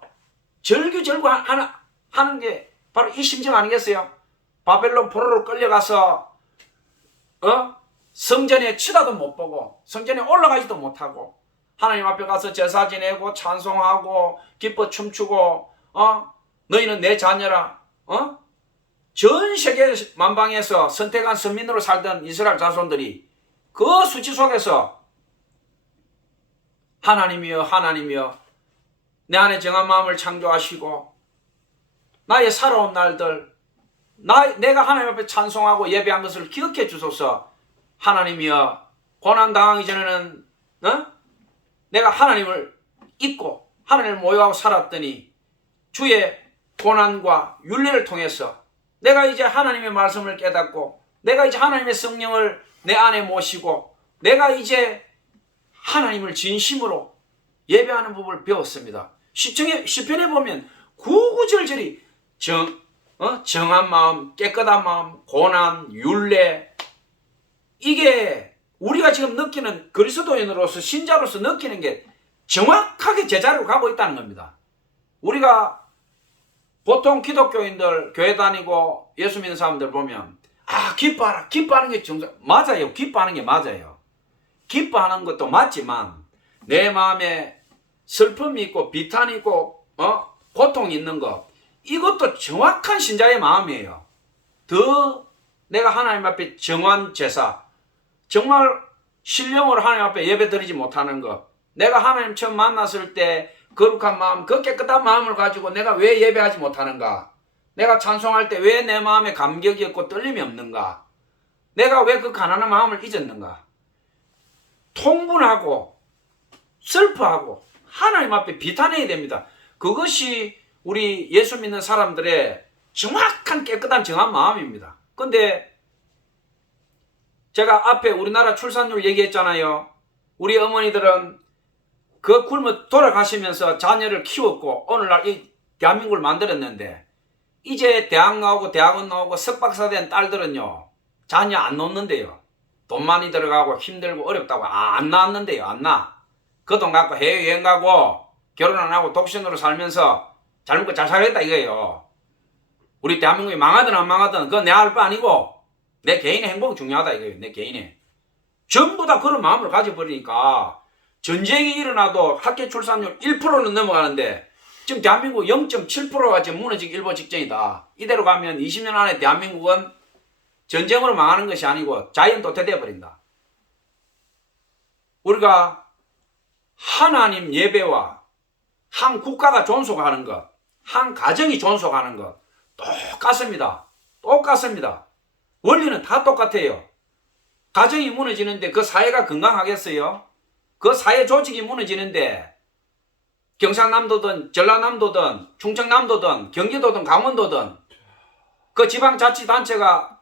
절규절구 하는 게 바로 이 심정 아니겠어요? 바벨론 포로로 끌려가서 성전에 치다도 못 보고 성전에 올라가지도 못하고 하나님 앞에 가서 제사 지내고 찬송하고 기뻐 춤추고 너희는 내 자녀라. 전 세계 만방에서 선택한 선민으로 살던 이스라엘 자손들이 그 수치 속에서 하나님이여 하나님이여 내 안에 정한 마음을 창조하시고 나의 살아온 날들 내가 하나님 앞에 찬송하고 예배한 것을 기억해 주소서. 하나님이여 고난당하기 전에는 내가 하나님을 잊고 하나님을 모욕하고 살았더니 주의 고난과 윤례를 통해서 내가 이제 하나님의 말씀을 깨닫고 내가 이제 하나님의 성령을 내 안에 모시고 내가 이제 하나님을 진심으로 예배하는 법을 배웠습니다. 시편에 보면 구구절절히 정한 마음, 깨끗한 마음, 고난, 윤례, 이게 우리가 지금 느끼는 그리스도인으로서 신자로서 느끼는 게 정확하게 제자리로 가고 있다는 겁니다. 우리가 보통 기독교인들 교회 다니고 예수 믿는 사람들 보면 기뻐하라, 기뻐하는 게 정상. 맞아요. 기뻐하는 게 맞아요. 기뻐하는 것도 맞지만 내 마음에 슬픔이 있고 비탄이 있고 고통이 있는 것, 이것도 정확한 신자의 마음이에요. 더 내가 하나님 앞에 정한 제사, 정말 신령으로 하나님 앞에 예배 드리지 못하는 것, 내가 하나님 처음 만났을 때 거룩한 마음, 그 깨끗한 마음을 가지고 내가 왜 예배하지 못하는가, 내가 찬송할 때 왜 내 마음에 감격이 없고 떨림이 없는가, 내가 왜 그 가난한 마음을 잊었는가, 통분하고 슬퍼하고 하나님 앞에 비탄해야 됩니다. 그것이 우리 예수 믿는 사람들의 정확한 깨끗한 정한 마음입니다. 근데 제가 앞에 우리나라 출산율 얘기했잖아요. 우리 어머니들은 그 굶어 돌아가시면서 자녀를 키웠고 오늘날 이 대한민국을 만들었는데 이제 대학 나오고 대학원 나오고 석박사 된 딸들은요 자녀 안 놓는데요. 돈 많이 들어가고 힘들고 어렵다고 안 낳았는데요. 안 낳아. 그 돈 갖고 해외여행 가고 결혼 안 하고 독신으로 살면서 잘 먹고 잘 살겠다 이거예요. 우리 대한민국이 망하든 안 망하든 그건 내 알 바 아니고 내 개인의 행복이 중요하다 이거예요. 내 개인의. 전부 다 그런 마음을 가져버리니까 전쟁이 일어나도 학교 출산율 1%는 넘어가는데 지금 대한민국 0.7%가 지금 무너지기 일보 직전이다. 이대로 가면 20년 안에 대한민국은 전쟁으로 망하는 것이 아니고 자연 도태되어 버린다. 우리가 하나님 예배와 한 국가가 존속하는 것, 한 가정이 존속하는 것 똑같습니다. 똑같습니다. 원리는 다 똑같아요. 가정이 무너지는데 그 사회가 건강하겠어요? 그 사회 조직이 무너지는데 경상남도든 전라남도든 충청남도든 경기도든 강원도든 그 지방자치단체가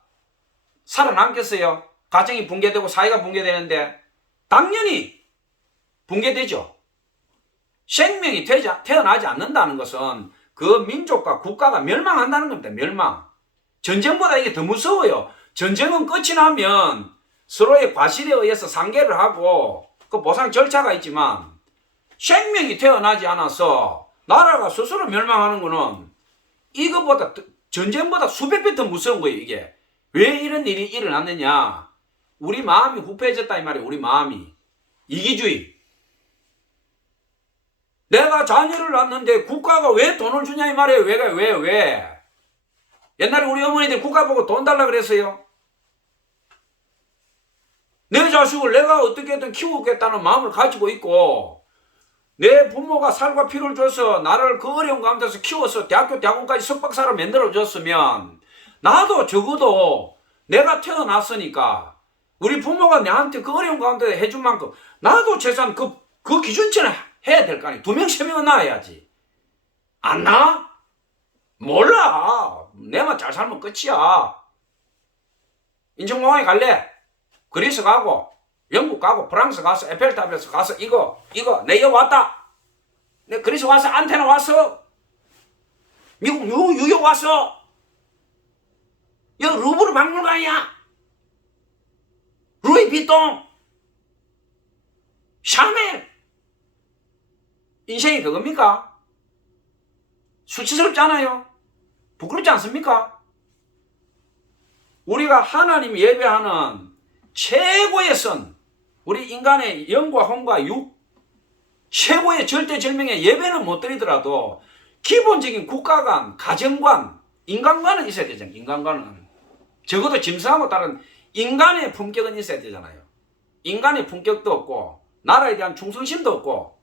살아남겠어요? 가정이 붕괴되고 사회가 붕괴되는데 당연히 붕괴되죠. 생명이 태어나지 않는다는 것은 그 민족과 국가가 멸망한다는 겁니다. 멸망. 전쟁보다 이게 더 무서워요. 전쟁은 끝이 나면 서로의 과실에 의해서 상계를 하고 그 보상 절차가 있지만 생명이 태어나지 않아서 나라가 스스로 멸망하는 거는 이거보다 전쟁보다 수백 배 더 무서운 거예요. 이게 왜 이런 일이 일어났느냐, 우리 마음이 후패해졌다 이 말이에요. 우리 마음이 이기주의. 내가 자녀를 낳는데 국가가 왜 돈을 주냐 이 말이에요. 왜 옛날에 우리 어머니들 국가 보고 돈 달라 그랬어요. 내 자식을 내가 어떻게든 키우겠다는 마음을 가지고 있고 내 부모가 살과 피를 줘서 나를 그 어려운 가운데서 키워서 대학교 대학원까지 석박사로 만들어줬으면 나도 적어도 내가 태어났으니까 우리 부모가 내한테 그 어려운 가운데 해준 만큼 나도 최소한 그 기준치는 해야 될 거 아니에요. 2명, 3명은 낳아야지. 안 낳아? 몰라. 내만 잘 살면 끝이야. 인천공항에 갈래? 그리스 가고 영국 가고 프랑스 가서 에펠탑에서 가서 이거 내 이거 왔다. 내 그리스 와서 안테나 왔어. 미국 뉴욕 왔어. 여기 루브르 박물관이야. 루이비통, 샤넬. 인생이 그겁니까? 수치스럽지 않아요? 부끄럽지 않습니까? 우리가 하나님 예배하는 최고의 선, 우리 인간의 영과 혼과 육, 최고의 절대절명의 예배는 못 드리더라도 기본적인 국가관, 가정관, 인간관은 있어야 되잖아요. 인간관은 적어도 짐승하고 다른 인간의 품격은 있어야 되잖아요. 인간의 품격도 없고 나라에 대한 충성심도 없고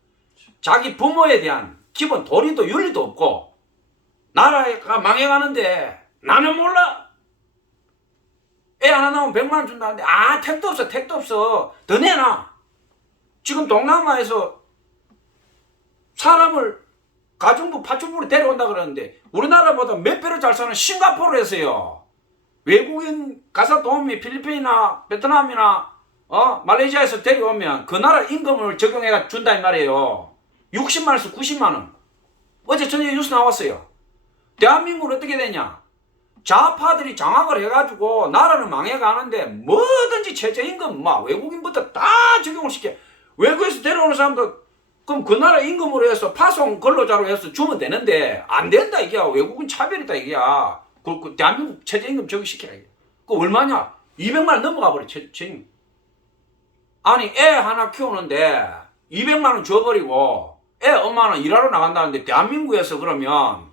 자기 부모에 대한 기본 도리도 윤리도 없고 나라가 망해가는데 나는 몰라. 애 하나 나오면 100만 원 준다는데 택도 없어 택도 없어 더 내놔. 지금 동남아에서 사람을 가정부 파출부로 데려온다 그러는데 우리나라보다 몇 배로 잘 사는 싱가포르에서요. 외국인 가사 도우미 필리핀이나 베트남이나 말레이시아에서 데려오면 그 나라 임금을 적용해가 준다 이 말이에요. 60만 원에서 90만 원. 어제 저녁에 뉴스 나왔어요. 대한민국은 어떻게 되냐. 좌파들이 장악을 해가지고 나라는 망해가는데 뭐든지 최저임금 막 외국인부터 다 적용을 시켜. 외국에서 데려오는 사람도 그럼 그 나라 임금으로 해서 파송 근로자로 해서 주면 되는데 안 된다 이게야. 외국인 차별이다 이게야. 그 대한민국 최저임금 적용시켜라 이게. 그 얼마냐? 200만 원 넘어가 버려 최저임금. 아니 애 하나 키우는데 200만 원 줘버리고 애 엄마는 일하러 나간다는데 대한민국에서 그러면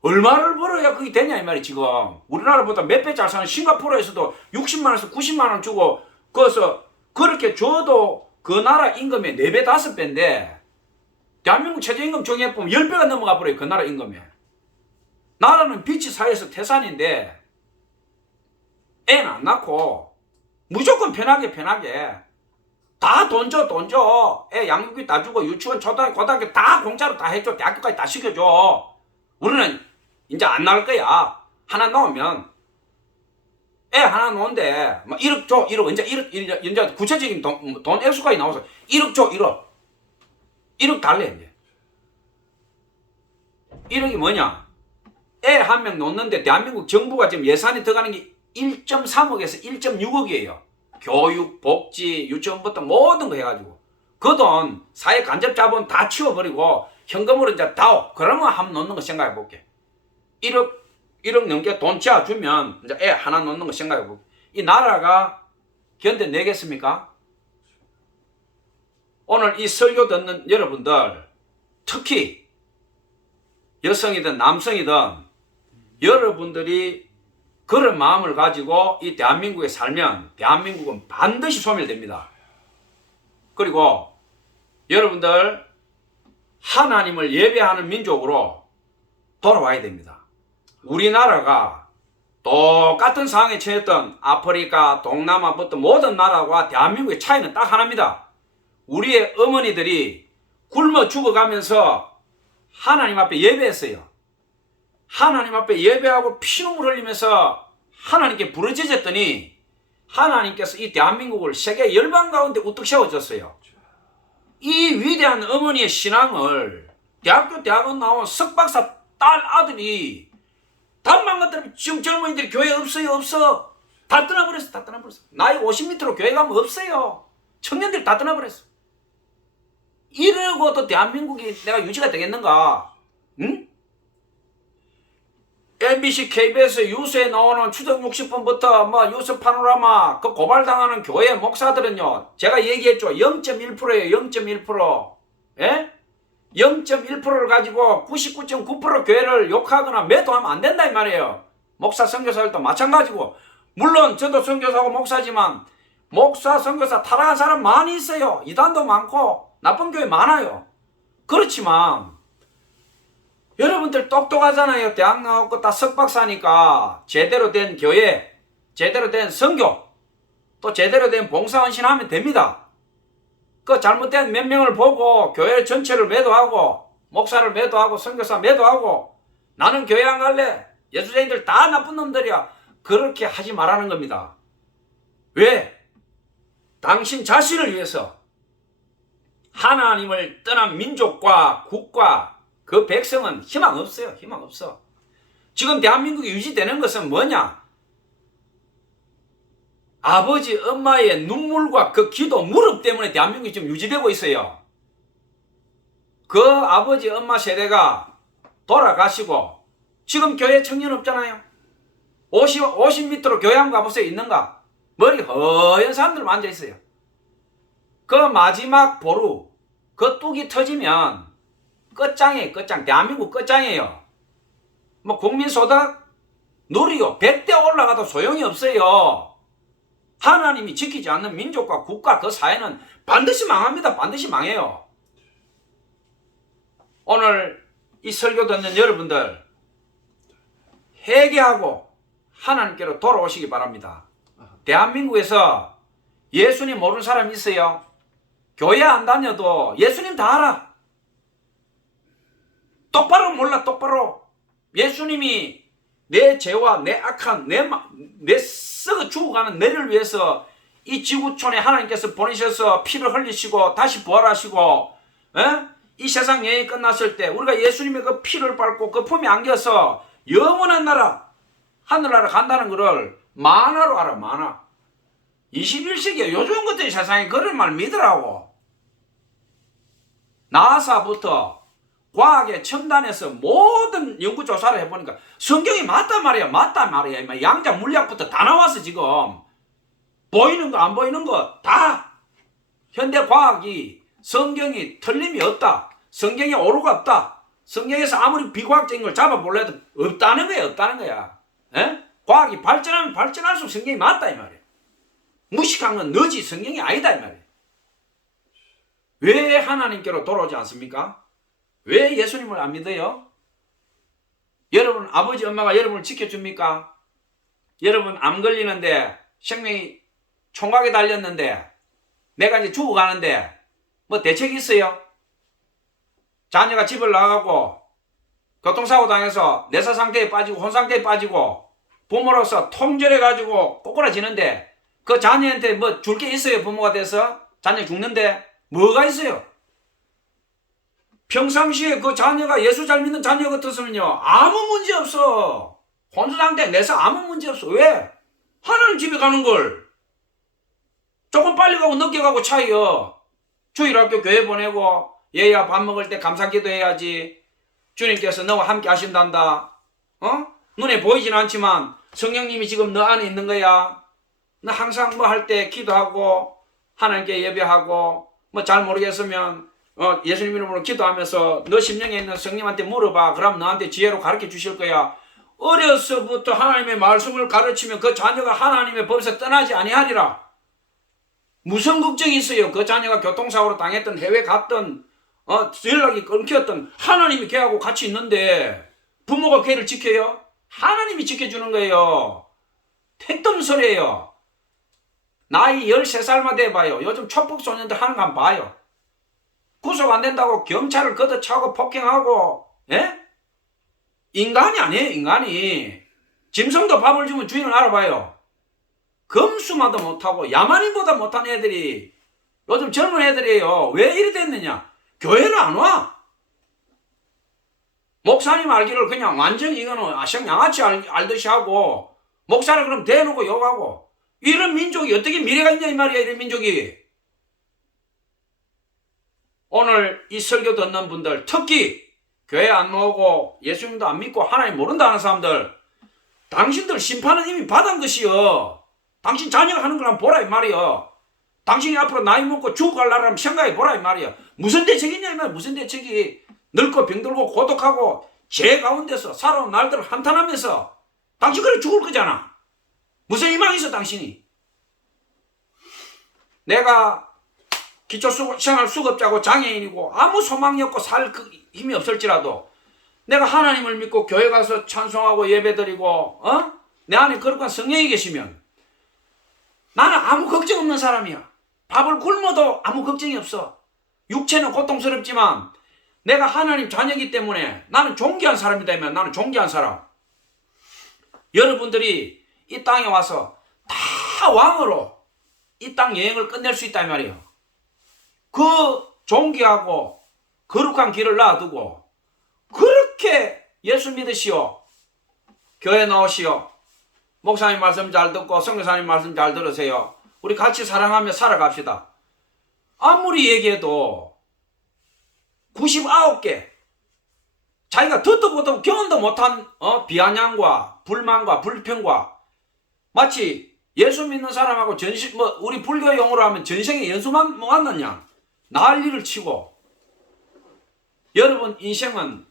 얼마를 벌어야 그게 되냐 이 말이. 지금 우리나라보다 몇 배 잘 사는 싱가포르에서도 60만 원에서 90만 원 주고 거기서 그렇게 줘도 그 나라 임금의 4배 5배인데 대한민국 최저임금 정해보면 10배가 넘어가 버려요. 그 나라 임금에. 나라는 비치 사이에서 태산인데 애는 안 낳고 무조건 편하게 다 돈 줘. 애 양육비 다 주고 유치원 초등학교 고등학교 다 공짜로 다 해줘. 대학교까지 다 시켜줘. 우리는 이제 안 나올 거야. 하나 나오면 애 하나 놓은데 막 1억 줘. 1억 이제 구체적인 돈 액수까지 나와서 1억 줘. 1억 달래 이제. 1억이 뭐냐? 애 한 명 놓는데 대한민국 정부가 지금 예산이 들어가는 게 1.3억에서 1.6억이에요. 교육, 복지, 유치원부터 모든 거 해가지고 그 돈 사회 간접 자본 다 치워버리고 현금으로 이제 다오. 그러면 한번 놓는 거 생각해 볼게. 1억 넘게 돈 지어주면 이제 애 하나 놓는 거 생각해 볼게. 이 나라가 견뎌내겠습니까? 오늘 이 설교 듣는 여러분들 특히 여성이든 남성이든 여러분들이 그런 마음을 가지고 이 대한민국에 살면 대한민국은 반드시 소멸됩니다. 그리고 여러분들 하나님을 예배하는 민족으로 돌아와야 됩니다. 우리나라가 똑같은 상황에 처했던 아프리카, 동남아부터 모든 나라와 대한민국의 차이는 딱 하나입니다. 우리의 어머니들이 굶어 죽어가면서 하나님 앞에 예배했어요. 하나님 앞에 예배하고 피눈물 흘리면서 하나님께 부르짖었더니 하나님께서 이 대한민국을 세계 열방 가운데 우뚝 세워줬어요. 이 위대한 어머니의 신앙을 대학원 나온 석박사 딸 아들이 단만 것들은 지금 젊은이들이 교회 없어. 다 떠나버렸어. 나이 50m로 교회 가면 없어요. 청년들이 다 떠나버렸어. 이러고도 대한민국이 내가 유지가 되겠는가? 응? MBC, KBS 유세에 나오는 추적 60분부터 유세 파노라마 그 고발당하는 교회 목사들은요. 제가 얘기했죠. 0.1%예요. 0.1%. 예? 0.1%를 가지고 99.9% 교회를 욕하거나 매도하면 안 된다 이 말이에요. 목사 선교사들도 마찬가지고. 물론 저도 선교사고 목사지만 목사 선교사 타락한 사람 많이 있어요. 이단도 많고 나쁜 교회 많아요. 그렇지만 여러분들 똑똑하잖아요. 대학 나왔고 다 석박사니까 제대로 된 교회, 제대로 된 선교, 또 제대로 된 봉사헌신 하면 됩니다. 그 잘못된 몇 명을 보고 교회 전체를 매도하고 목사를 매도하고 선교사 매도하고 나는 교회 안 갈래. 예수쟁이들 다 나쁜 놈들이야. 그렇게 하지 말라는 겁니다. 왜? 당신 자신을 위해서 하나님을 떠난 민족과 국가 그 백성은 희망 없어요. 희망 없어. 지금 대한민국이 유지되는 것은 뭐냐? 아버지 엄마의 눈물과 그 기도 무릎 때문에 대한민국이 지금 유지되고 있어요. 그 아버지 엄마 세대가 돌아가시고 지금 교회 청년 없잖아요. 50m로 교회 한번 가보세요. 있는가? 머리 허연 사람들 앉아있어요. 그 마지막 보루 그 뚝이 터지면 끝장이에요. 끝장. 대한민국 끝장이에요. 국민소득 누리요 100대 올라가도 소용이 없어요. 하나님이 지키지 않는 민족과 국가 그 사회는 반드시 망합니다. 반드시 망해요. 오늘 이 설교 듣는 여러분들 회개하고 하나님께로 돌아오시기 바랍니다. 대한민국에서 예수님 모르는 사람 있어요? 교회 안 다녀도 예수님 다 알아. 똑바로 몰라. 똑바로. 예수님이 내 죄와 내 악한 내 썩어 죽어가는 내를 위해서 이 지구촌에 하나님께서 보내셔서 피를 흘리시고 다시 부활하시고 이 세상 여행이 끝났을 때 우리가 예수님의 그 피를 밟고 그 품에 안겨서 영원한 나라 하늘나라 간다는 것을 만화로 알아. 만화. 21세기에 요즘 것들이 세상에 그런 말 믿으라고. 나사부터 과학의 첨단에서 모든 연구조사를 해보니까 성경이 맞단 말이야. 맞단 말이야. 양자 물리학부터 다 나왔어. 지금 보이는 거 안 보이는 거 다 현대 과학이 성경이 틀림이 없다. 성경에 오류가 없다. 성경에서 아무리 비과학적인 걸 잡아볼래도 없다는 거야. 없다는 거야. 에? 과학이 발전하면 발전할수록 성경이 맞다 이 말이야. 무식한 건 너지 성경이 아니다 이 말이야. 왜 하나님께로 돌아오지 않습니까? 왜 예수님을 안 믿어요? 여러분 아버지 엄마가 여러분을 지켜줍니까? 여러분 암 걸리는데 생명이 총각에 달렸는데 내가 이제 죽어가는데 뭐 대책이 있어요? 자녀가 집을 나가고 교통사고 당해서 내사 상태에 빠지고 혼 상태에 빠지고 부모로서 통절해가지고 꼬꾸라지는데 그 자녀한테 뭐 줄 게 있어요? 부모가 돼서 자녀 죽는데 뭐가 있어요? 평상시에 그 자녀가 예수 잘 믿는 자녀 같았으면요 아무 문제 없어. 혼수 상태 내서 아무 문제 없어. 왜? 하나님 집에 가는 걸 조금 빨리 가고 늦게 가고 차이요. 주일학교 교회 보내고 얘야 밥 먹을 때 감사기도 해야지. 주님께서 너와 함께 하신단다. 눈에 보이진 않지만 성령님이 지금 너 안에 있는 거야. 너 항상 뭐 할 때 기도하고 하나님께 예배하고 뭐 잘 모르겠으면 예수님 이름으로 기도하면서 너 심령에 있는 성령님한테 물어봐. 그럼 너한테 지혜로 가르쳐 주실 거야. 어려서부터 하나님의 말씀을 가르치면 그 자녀가 하나님의 법에서 떠나지 아니하리라. 무슨 걱정이 있어요? 그 자녀가 교통사고로 당했던 해외 갔던 연락이 끊겼던 하나님이 걔하고 같이 있는데 부모가 걔를 지켜요? 하나님이 지켜주는 거예요. 택도 소리예요. 나이 13살만 돼봐요. 요즘 촉법소년들 하는 거 한번 봐요. 구속 안 된다고 경찰을 걷어차고 폭행하고 인간이 아니에요. 인간이. 짐승도 밥을 주면 주인을 알아봐요. 검수마도 못하고 야만인보다 못한 애들이 요즘 젊은 애들이에요. 왜 이래 됐느냐? 교회를 안 와. 목사님 알기를 그냥 완전히 이거는 양아치 알듯이 하고 목사를 그럼 대놓고 욕하고 이런 민족이 어떻게 미래가 있냐 이 말이야. 이런 민족이. 오늘 이 설교 듣는 분들 특히 교회 안 오고 예수님도 안 믿고 하나님 모른다 하는 사람들 당신들 심판은 이미 받은 것이요. 당신 자녀가 하는 걸 한번 보라 이 말이요. 당신이 앞으로 나이 먹고 죽어갈 날을 생각해 보라 이 말이요. 무슨 대책이냐 이 말이야. 무슨 대책이. 늙고 병들고 고독하고 죄 가운데서 살아온 날들을 한탄하면서 당신 그래 죽을 거잖아. 무슨 희망이 있어 당신이. 내가 기초생활수급자고 장애인이고 아무 소망이 없고 살 힘이 없을지라도 내가 하나님을 믿고 교회 가서 찬송하고 예배드리고 내 안에 거룩한 성령이 계시면 나는 아무 걱정 없는 사람이야. 밥을 굶어도 아무 걱정이 없어. 육체는 고통스럽지만 내가 하나님 자녀이기 때문에 나는 존귀한 사람이다. 나는 존귀한 사람. 여러분들이 이 땅에 와서 다 왕으로 이 땅 여행을 끝낼 수 있다 이 말이에요. 그 존귀하고 거룩한 길을 놔두고 그렇게 예수 믿으시오. 교회 나오시오. 목사님 말씀 잘 듣고 선교사님 말씀 잘 들으세요. 우리 같이 사랑하며 살아갑시다. 아무리 얘기해도 99개 자기가 듣도 보도 경험도 못한 비아냥과 불만과 불평과 마치 예수 믿는 사람하고 우리 불교 용어로 하면 전생에 연수만 모았느냐 난리를 치고. 여러분 인생은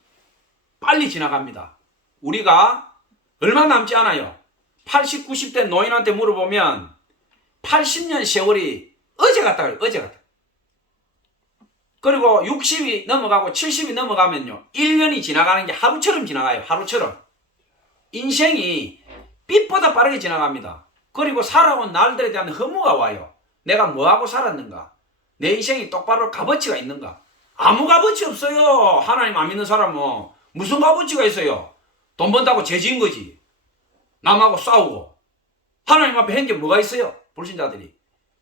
빨리 지나갑니다. 우리가 얼마 남지 않아요. 80, 90대 노인한테 물어보면 80년 세월이 어제 같다 그래요. 어제 같다. 그리고 60이 넘어가고 70이 넘어가면요. 1년이 지나가는 게 하루처럼 지나가요. 하루처럼. 인생이 빛보다 빠르게 지나갑니다. 그리고 살아온 날들에 대한 허무가 와요. 내가 뭐하고 살았는가? 내 인생이 똑바로 값어치가 있는가? 아무 값어치 없어요. 하나님 안 믿는 사람은 무슨 값어치가 있어요? 돈 번다고 죄지은 거지. 남하고 싸우고. 하나님 앞에 한 게 뭐가 있어요? 불신자들이.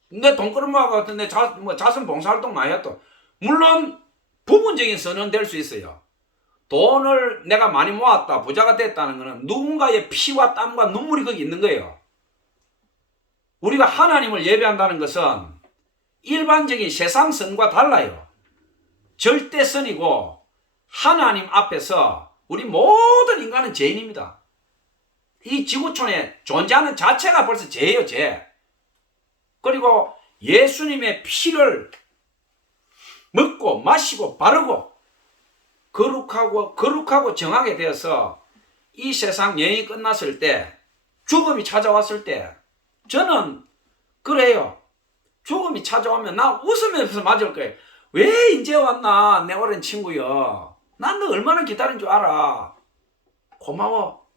내 돈끄러미와 같은 내 자선 봉사활동 많이 했던. 물론 부분적인 선언 될 수 있어요. 돈을 내가 많이 모았다, 부자가 됐다는 것은 누군가의 피와 땀과 눈물이 거기 있는 거예요. 우리가 하나님을 예배한다는 것은 일반적인 세상 선과 달라요. 절대선이고 하나님 앞에서 우리 모든 인간은 죄인입니다. 이 지구촌에 존재하는 자체가 벌써 죄예요, 죄. 그리고 예수님의 피를 먹고 마시고 바르고 거룩하고 정하게 되어서 이 세상 여행이 끝났을 때, 죽음이 찾아왔을 때, 저는 그래요. 죽음이 찾아오면 나 웃으면서 맞을 거예요. 왜 이제 왔나 내 오랜 친구여. 난 너 얼마나 기다린 줄 알아. 고마워.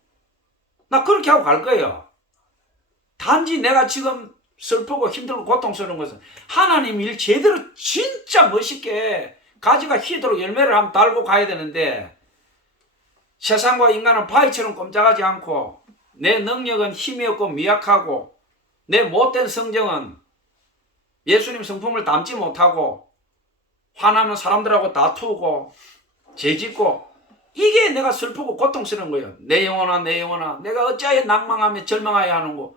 나 그렇게 하고 갈 거예요. 단지 내가 지금 슬프고 힘들고 고통스러운 것은 하나님 일 제대로 진짜 멋있게 가지가 휘도록 열매를 한번 달고 가야 되는데, 세상과 인간은 바위처럼 꼼짝하지 않고, 내 능력은 힘이 없고 미약하고, 내 못된 성정은 예수님 성품을 담지 못하고, 화나면 사람들하고 다투고 죄짓고, 이게 내가 슬프고 고통스러운 거예요. 내 영혼아 내 영혼아 내가 어찌하여 낭망하며 절망하여 하는고.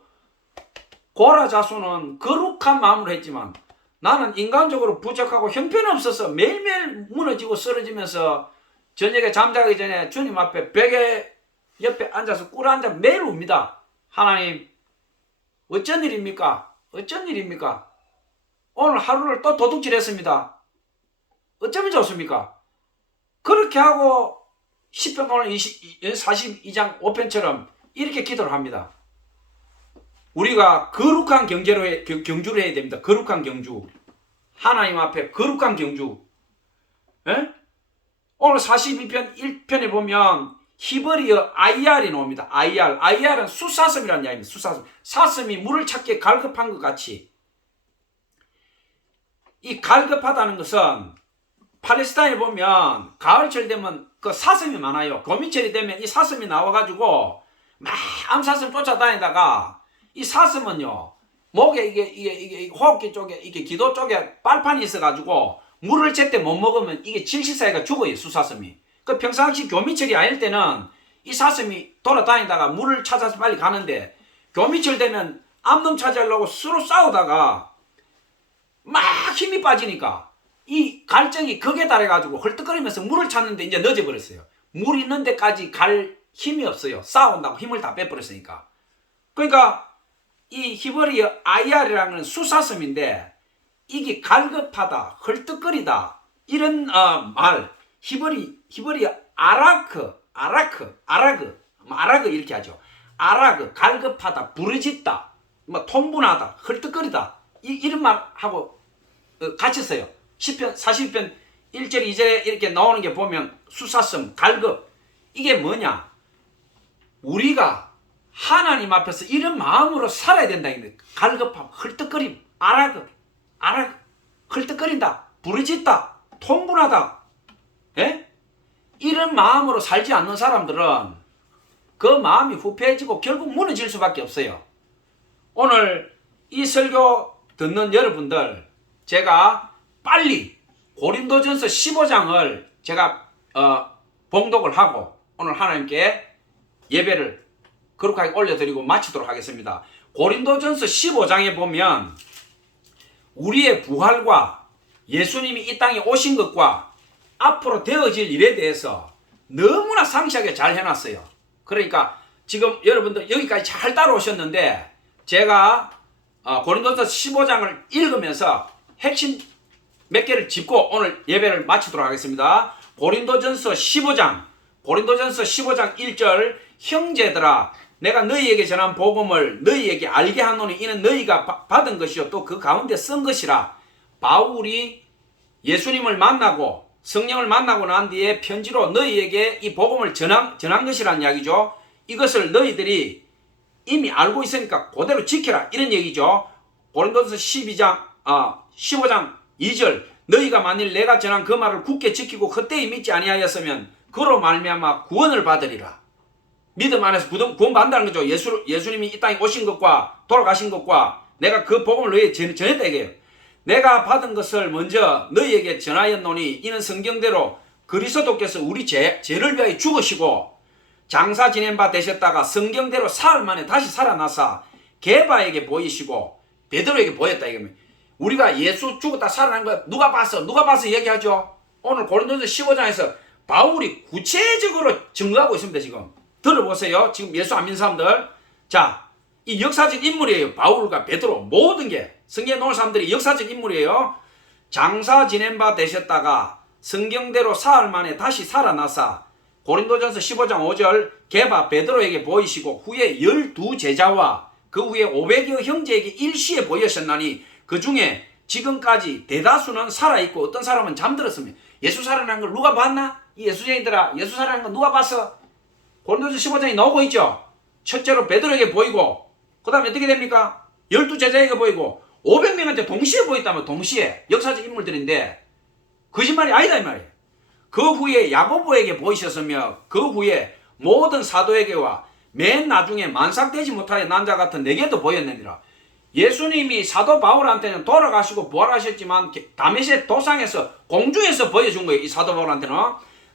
고라 자수는 거룩한 마음으로 했지만 나는 인간적으로 부족하고 형편없어서 매일매일 무너지고 쓰러지면서 저녁에 잠자기 전에 주님 앞에 베개 옆에 앉아서 꿇어앉아 매일 웁니다. 하나님, 어쩐 일입니까? 어쩐 일입니까? 오늘 하루를 또 도둑질했습니다. 어쩌면 좋습니까? 그렇게 하고 10편 오늘 42장 5편처럼 이렇게 기도를 합니다. 우리가 거룩한 경주를 해야 됩니다. 거룩한 경주. 하나님 앞에 거룩한 경주. 에? 오늘 42편 1편에 보면 히브리어 IR이 나옵니다. IR은 숫사슴이라는 이야기입니다. 숫사슴. 사슴이 물을 찾기에 갈급한 것 같이. 이 갈급하다는 것은 팔레스타인에 보면 가을철 되면 그 사슴이 많아요. 봄이철이 되면 이 사슴이 나와가지고 막 암사슴 쫓아다니다가 이 사슴은요, 목에 이게 호흡기 쪽에, 이게 기도 쪽에 빨판이 있어가지고 물을 제때 못 먹으면 이게 질식사회가 죽어요, 수사슴이. 그 평상시 교미철이 아닐 때는 이 사슴이 돌아다니다가 물을 찾아서 빨리 가는데, 교미철 되면 암놈 차지하려고 서로 싸우다가 막 힘이 빠지니까 이 갈증이 극에 달해가지고 헐떡거리면서 물을 찾는데 이제 늦어버렸어요. 물 있는 데까지 갈 힘이 없어요. 싸운다고 힘을 다 빼버렸으니까. 그러니까 이 히브리어 IR이라는 건 수사슴인데, 이게 갈급하다, 헐떡거리다, 이런 말, 히브리어 아라그 이렇게 하죠. 아라그, 갈급하다, 부르짖다, 통분하다, 헐떡거리다, 이런 말하고 같이 써요. 10편, 40편 1절, 2절에 이렇게 나오는 게 보면 수사슴, 갈급, 이게 뭐냐? 우리가 하나님 앞에서 이런 마음으로 살아야 된다. 갈급함, 헐떡거림, 아라그, 헐떡거린다, 부르짖다, 통분하다. 예? 이런 마음으로 살지 않는 사람들은 그 마음이 후패해지고 결국 무너질 수밖에 없어요. 오늘 이 설교 듣는 여러분들, 제가 빨리 고린도전서 15장을 제가 봉독을 하고 오늘 하나님께 예배를 거룩하게 올려드리고 마치도록 하겠습니다. 고린도전서 15장에 보면 우리의 부활과 예수님이 이 땅에 오신 것과 앞으로 되어질 일에 대해서 너무나 상세하게 잘 해놨어요. 그러니까 지금 여러분들 여기까지 잘 따라오셨는데, 제가 고린도전서 15장을 읽으면서 핵심 몇 개를 짚고 오늘 예배를 마치도록 하겠습니다. 고린도전서 15장 1절, 형제들아, 내가 너희에게 전한 복음을 너희에게 알게 하노니 이는 너희가 받은 것이요 또 그 가운데 쓴 것이라. 바울이 예수님을 만나고 성령을 만나고 난 뒤에 편지로 너희에게 이 복음을 전한 것이란 이야기죠. 이것을 너희들이 이미 알고 있으니까 그대로 지켜라 이런 얘기죠. 고린도서 15장 2절 너희가 만일 내가 전한 그 말을 굳게 지키고 헛되이 믿지 아니하였으면 그로 말미암아 구원을 받으리라. 믿음 안에서 구원 받는다는 거죠. 예수님이 이 땅에 오신 것과 돌아가신 것과 내가 그 복음을 너희에게 전했다 이게요. 내가 받은 것을 먼저 너희에게 전하였노니 이는 성경대로 그리스도께서 우리 죄를 위하여 죽으시고 장사 지낸 바 되셨다가 성경대로 사흘 만에 다시 살아나사 게바에게 보이시고 베드로에게 보였다 이겁니다. 우리가 예수 죽었다 살아난 거 누가 봐서 얘기하죠. 오늘 고린도서 15장에서 바울이 구체적으로 증거하고 있습니다. 지금 들어보세요. 지금 예수 안 믿는 사람들, 자, 이 역사적 인물이에요. 바울과 베드로 모든 게 성경에 나온 사람들이 역사적 인물이에요. 장사 지낸 바 되셨다가 성경대로 사흘 만에 다시 살아나사 고린도전서 15장 5절 게바 베드로에게 보이시고 후에 12제자와 그 후에 500여 형제에게 일시에 보이셨나니 그 중에 지금까지 대다수는 살아있고 어떤 사람은 잠들었습니다. 예수 살아난 걸 누가 봤나? 이 예수쟁이들아, 예수 살아난 걸 누가 봤어? 고린도전서 15장에 나오고 있죠. 첫째로 베드로에게 보이고 그 다음에 어떻게 됩니까? 12제자에게 보이고 500명한테 동시에 보였다면 동시에 역사적 인물들인데 거짓말이 아니다 이 말이에요. 그 후에 야고보에게 보이셨으며 그 후에 모든 사도에게와 맨 나중에 만삭되지 못하여 난자 같은 내게도 보였느니라. 예수님이 사도 바울한테는 돌아가시고 부활하셨지만 다메섹 도상에서 공중에서 보여준 거예요. 이 사도 바울한테는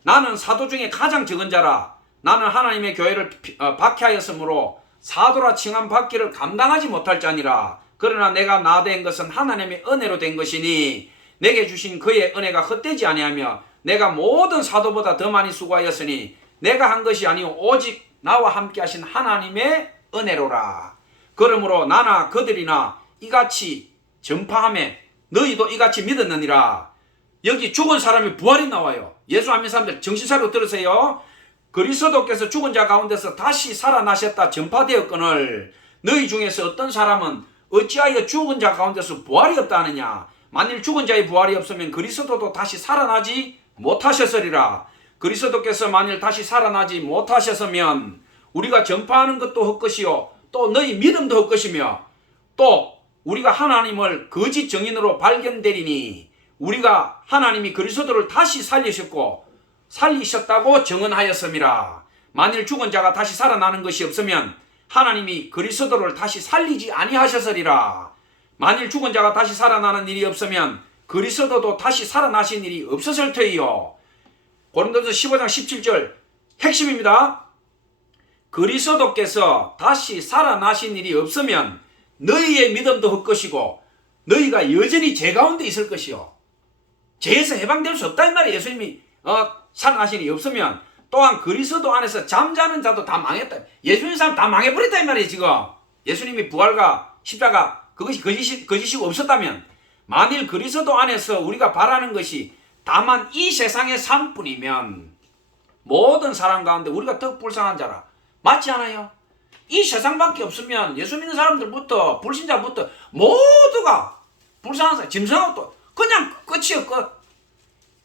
나는 사도 중에 가장 적은 자라. 나는 하나님의 교회를 박해하였으므로 사도라 칭함 받기를 감당하지 못할 자니라. 그러나 내가 나된 것은 하나님의 은혜로 된 것이니 내게 주신 그의 은혜가 헛되지 아니하며 내가 모든 사도보다 더 많이 수고하였으니 내가 한 것이 아니오 오직 나와 함께 하신 하나님의 은혜로라. 그러므로 나나 그들이나 이같이 전파하매 너희도 이같이 믿었느니라. 여기 죽은 사람이 부활이 나와요. 예수 안 믿는 사람들 정신차리고 들으세요. 그리스도께서 죽은 자 가운데서 다시 살아나셨다 전파되었거늘 너희 중에서 어떤 사람은 어찌하여 죽은 자 가운데서 부활이 없다 하느냐. 만일 죽은 자의 부활이 없으면 그리스도도 다시 살아나지 못하셨으리라. 그리스도께서 만일 다시 살아나지 못하셨으면 우리가 전파하는 것도 헛것이요 또 너희 믿음도 헛것이며 또 우리가 하나님을 거짓 정인으로 발견되리니 우리가 하나님이 그리스도를 다시 살리셨다고 증언하였음이라. 만일 죽은 자가 다시 살아나는 것이 없으면 하나님이 그리스도를 다시 살리지 아니하셨으리라. 만일 죽은 자가 다시 살아나는 일이 없으면 그리스도도 다시 살아나신 일이 없었을 터이요. 고린도서 15장 17절 핵심입니다. 그리스도께서 다시 살아나신 일이 없으면 너희의 믿음도 헛것이고 너희가 여전히 죄 가운데 있을 것이요. 죄에서 해방될 수 없다 이 말이에요. 예수님이 살아나신 일이 없으면 또한 그리스도 안에서 잠자는 자도 다 망했다. 예수님 사람 다 망해버렸다 이 말이에요. 지금 예수님이 부활과 십자가 그것이 거짓이고 없었다면 만일 그리스도 안에서 우리가 바라는 것이 다만 이 세상의 삶뿐이면 모든 사람 가운데 우리가 더 불쌍한 자라. 맞지 않아요? 이 세상밖에 없으면 예수 믿는 사람들부터 불신자부터 모두가 불쌍한 사람, 짐승하고 그냥 끝이요 끝.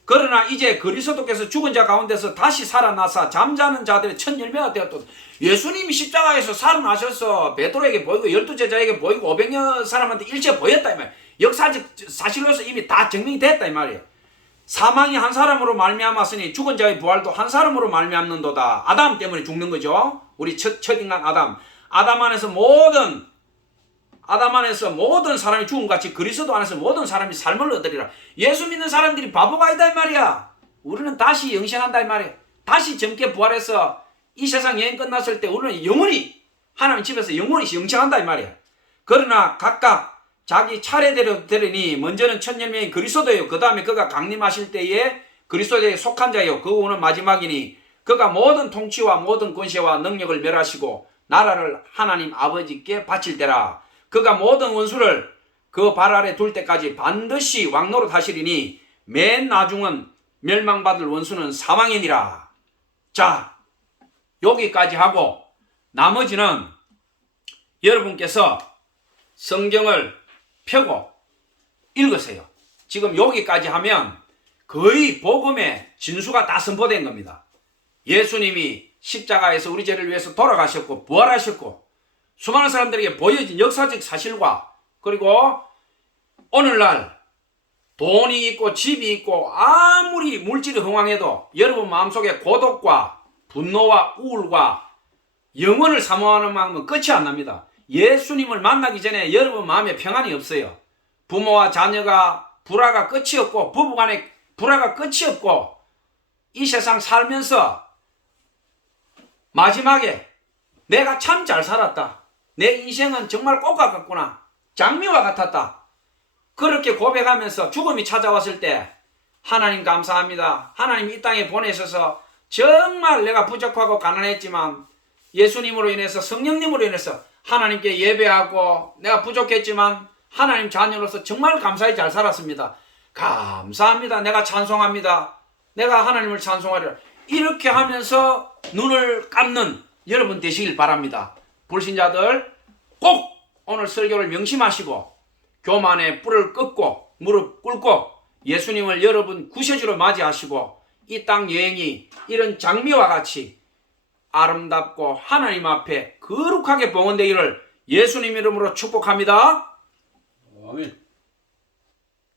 그러나 이제 그리스도께서 죽은 자 가운데서 다시 살아나사 잠자는 자들의 첫 열매가 되었다. 예수님이 십자가에서 살아나셔서 베드로에게 보이고 12제자에게 보이고 500여 사람한테 일체 보였다 이 말이에요. 역사적 사실로서 이미 다 증명이 됐다 이 말이에요. 사망이 한 사람으로 말미암았으니 죽은 자의 부활도 한 사람으로 말미암는도다. 아담 때문에 죽는 거죠. 우리 첫 인간 아담. 아담 안에서 모든 사람이 죽음같이 그리스도 안에서 모든 사람이 삶을 얻으리라. 예수 믿는 사람들이 바보가 아니다 이 말이야. 우리는 다시 영생한다 이 말이야. 다시 젊게 부활해서 이 세상 여행 끝났을 때 우리는 영원히 하나님 집에서 영원히 영생한다 이 말이야. 그러나 각각 자기 차례대로 되리니 먼저는 첫 열매인 그리스도예요. 그 다음에 그가 강림하실 때에 그리스도에 속한 자요. 그 후는 마지막이니 그가 모든 통치와 모든 권세와 능력을 멸하시고 나라를 하나님 아버지께 바칠 때라. 그가 모든 원수를 그 발 아래 둘 때까지 반드시 왕노릇 하시리니 맨 나중은 멸망받을 원수는 사망이니라. 자, 여기까지 하고 나머지는 여러분께서 성경을 펴고 읽으세요. 지금 여기까지 하면 거의 복음의 진수가 다 선포된 겁니다. 예수님이 십자가에서 우리 죄를 위해서 돌아가셨고 부활하셨고 수많은 사람들에게 보여진 역사적 사실과 그리고 오늘날 돈이 있고 집이 있고 아무리 물질이 흥황해도 여러분 마음속에 고독과 분노와 우울과 영혼을 사모하는 마음은 끝이 안 납니다. 예수님을 만나기 전에 여러분 마음에 평안이 없어요. 부모와 자녀가 불화가 끝이 없고 부부간에 불화가 끝이 없고 이 세상 살면서 마지막에 내가 참 잘 살았다. 내 인생은 정말 꽃과 같구나. 장미와 같았다. 그렇게 고백하면서 죽음이 찾아왔을 때 하나님 감사합니다. 하나님 이 땅에 보내셔서 정말 내가 부족하고 가난했지만 예수님으로 인해서 성령님으로 인해서 하나님께 예배하고 내가 부족했지만 하나님 자녀로서 정말 감사히 잘 살았습니다. 감사합니다. 내가 찬송합니다. 내가 하나님을 찬송하리라. 이렇게 하면서 눈을 감는 여러분 되시길 바랍니다. 불신자들 꼭 오늘 설교를 명심하시고 교만의 뿔을 꺾고 무릎 꿇고 예수님을 여러분 구세주로 맞이하시고 이 땅 여행이 이런 장미와 같이 아름답고 하나님 앞에 거룩하게 봉헌되기를 예수님 이름으로 축복합니다. 아멘.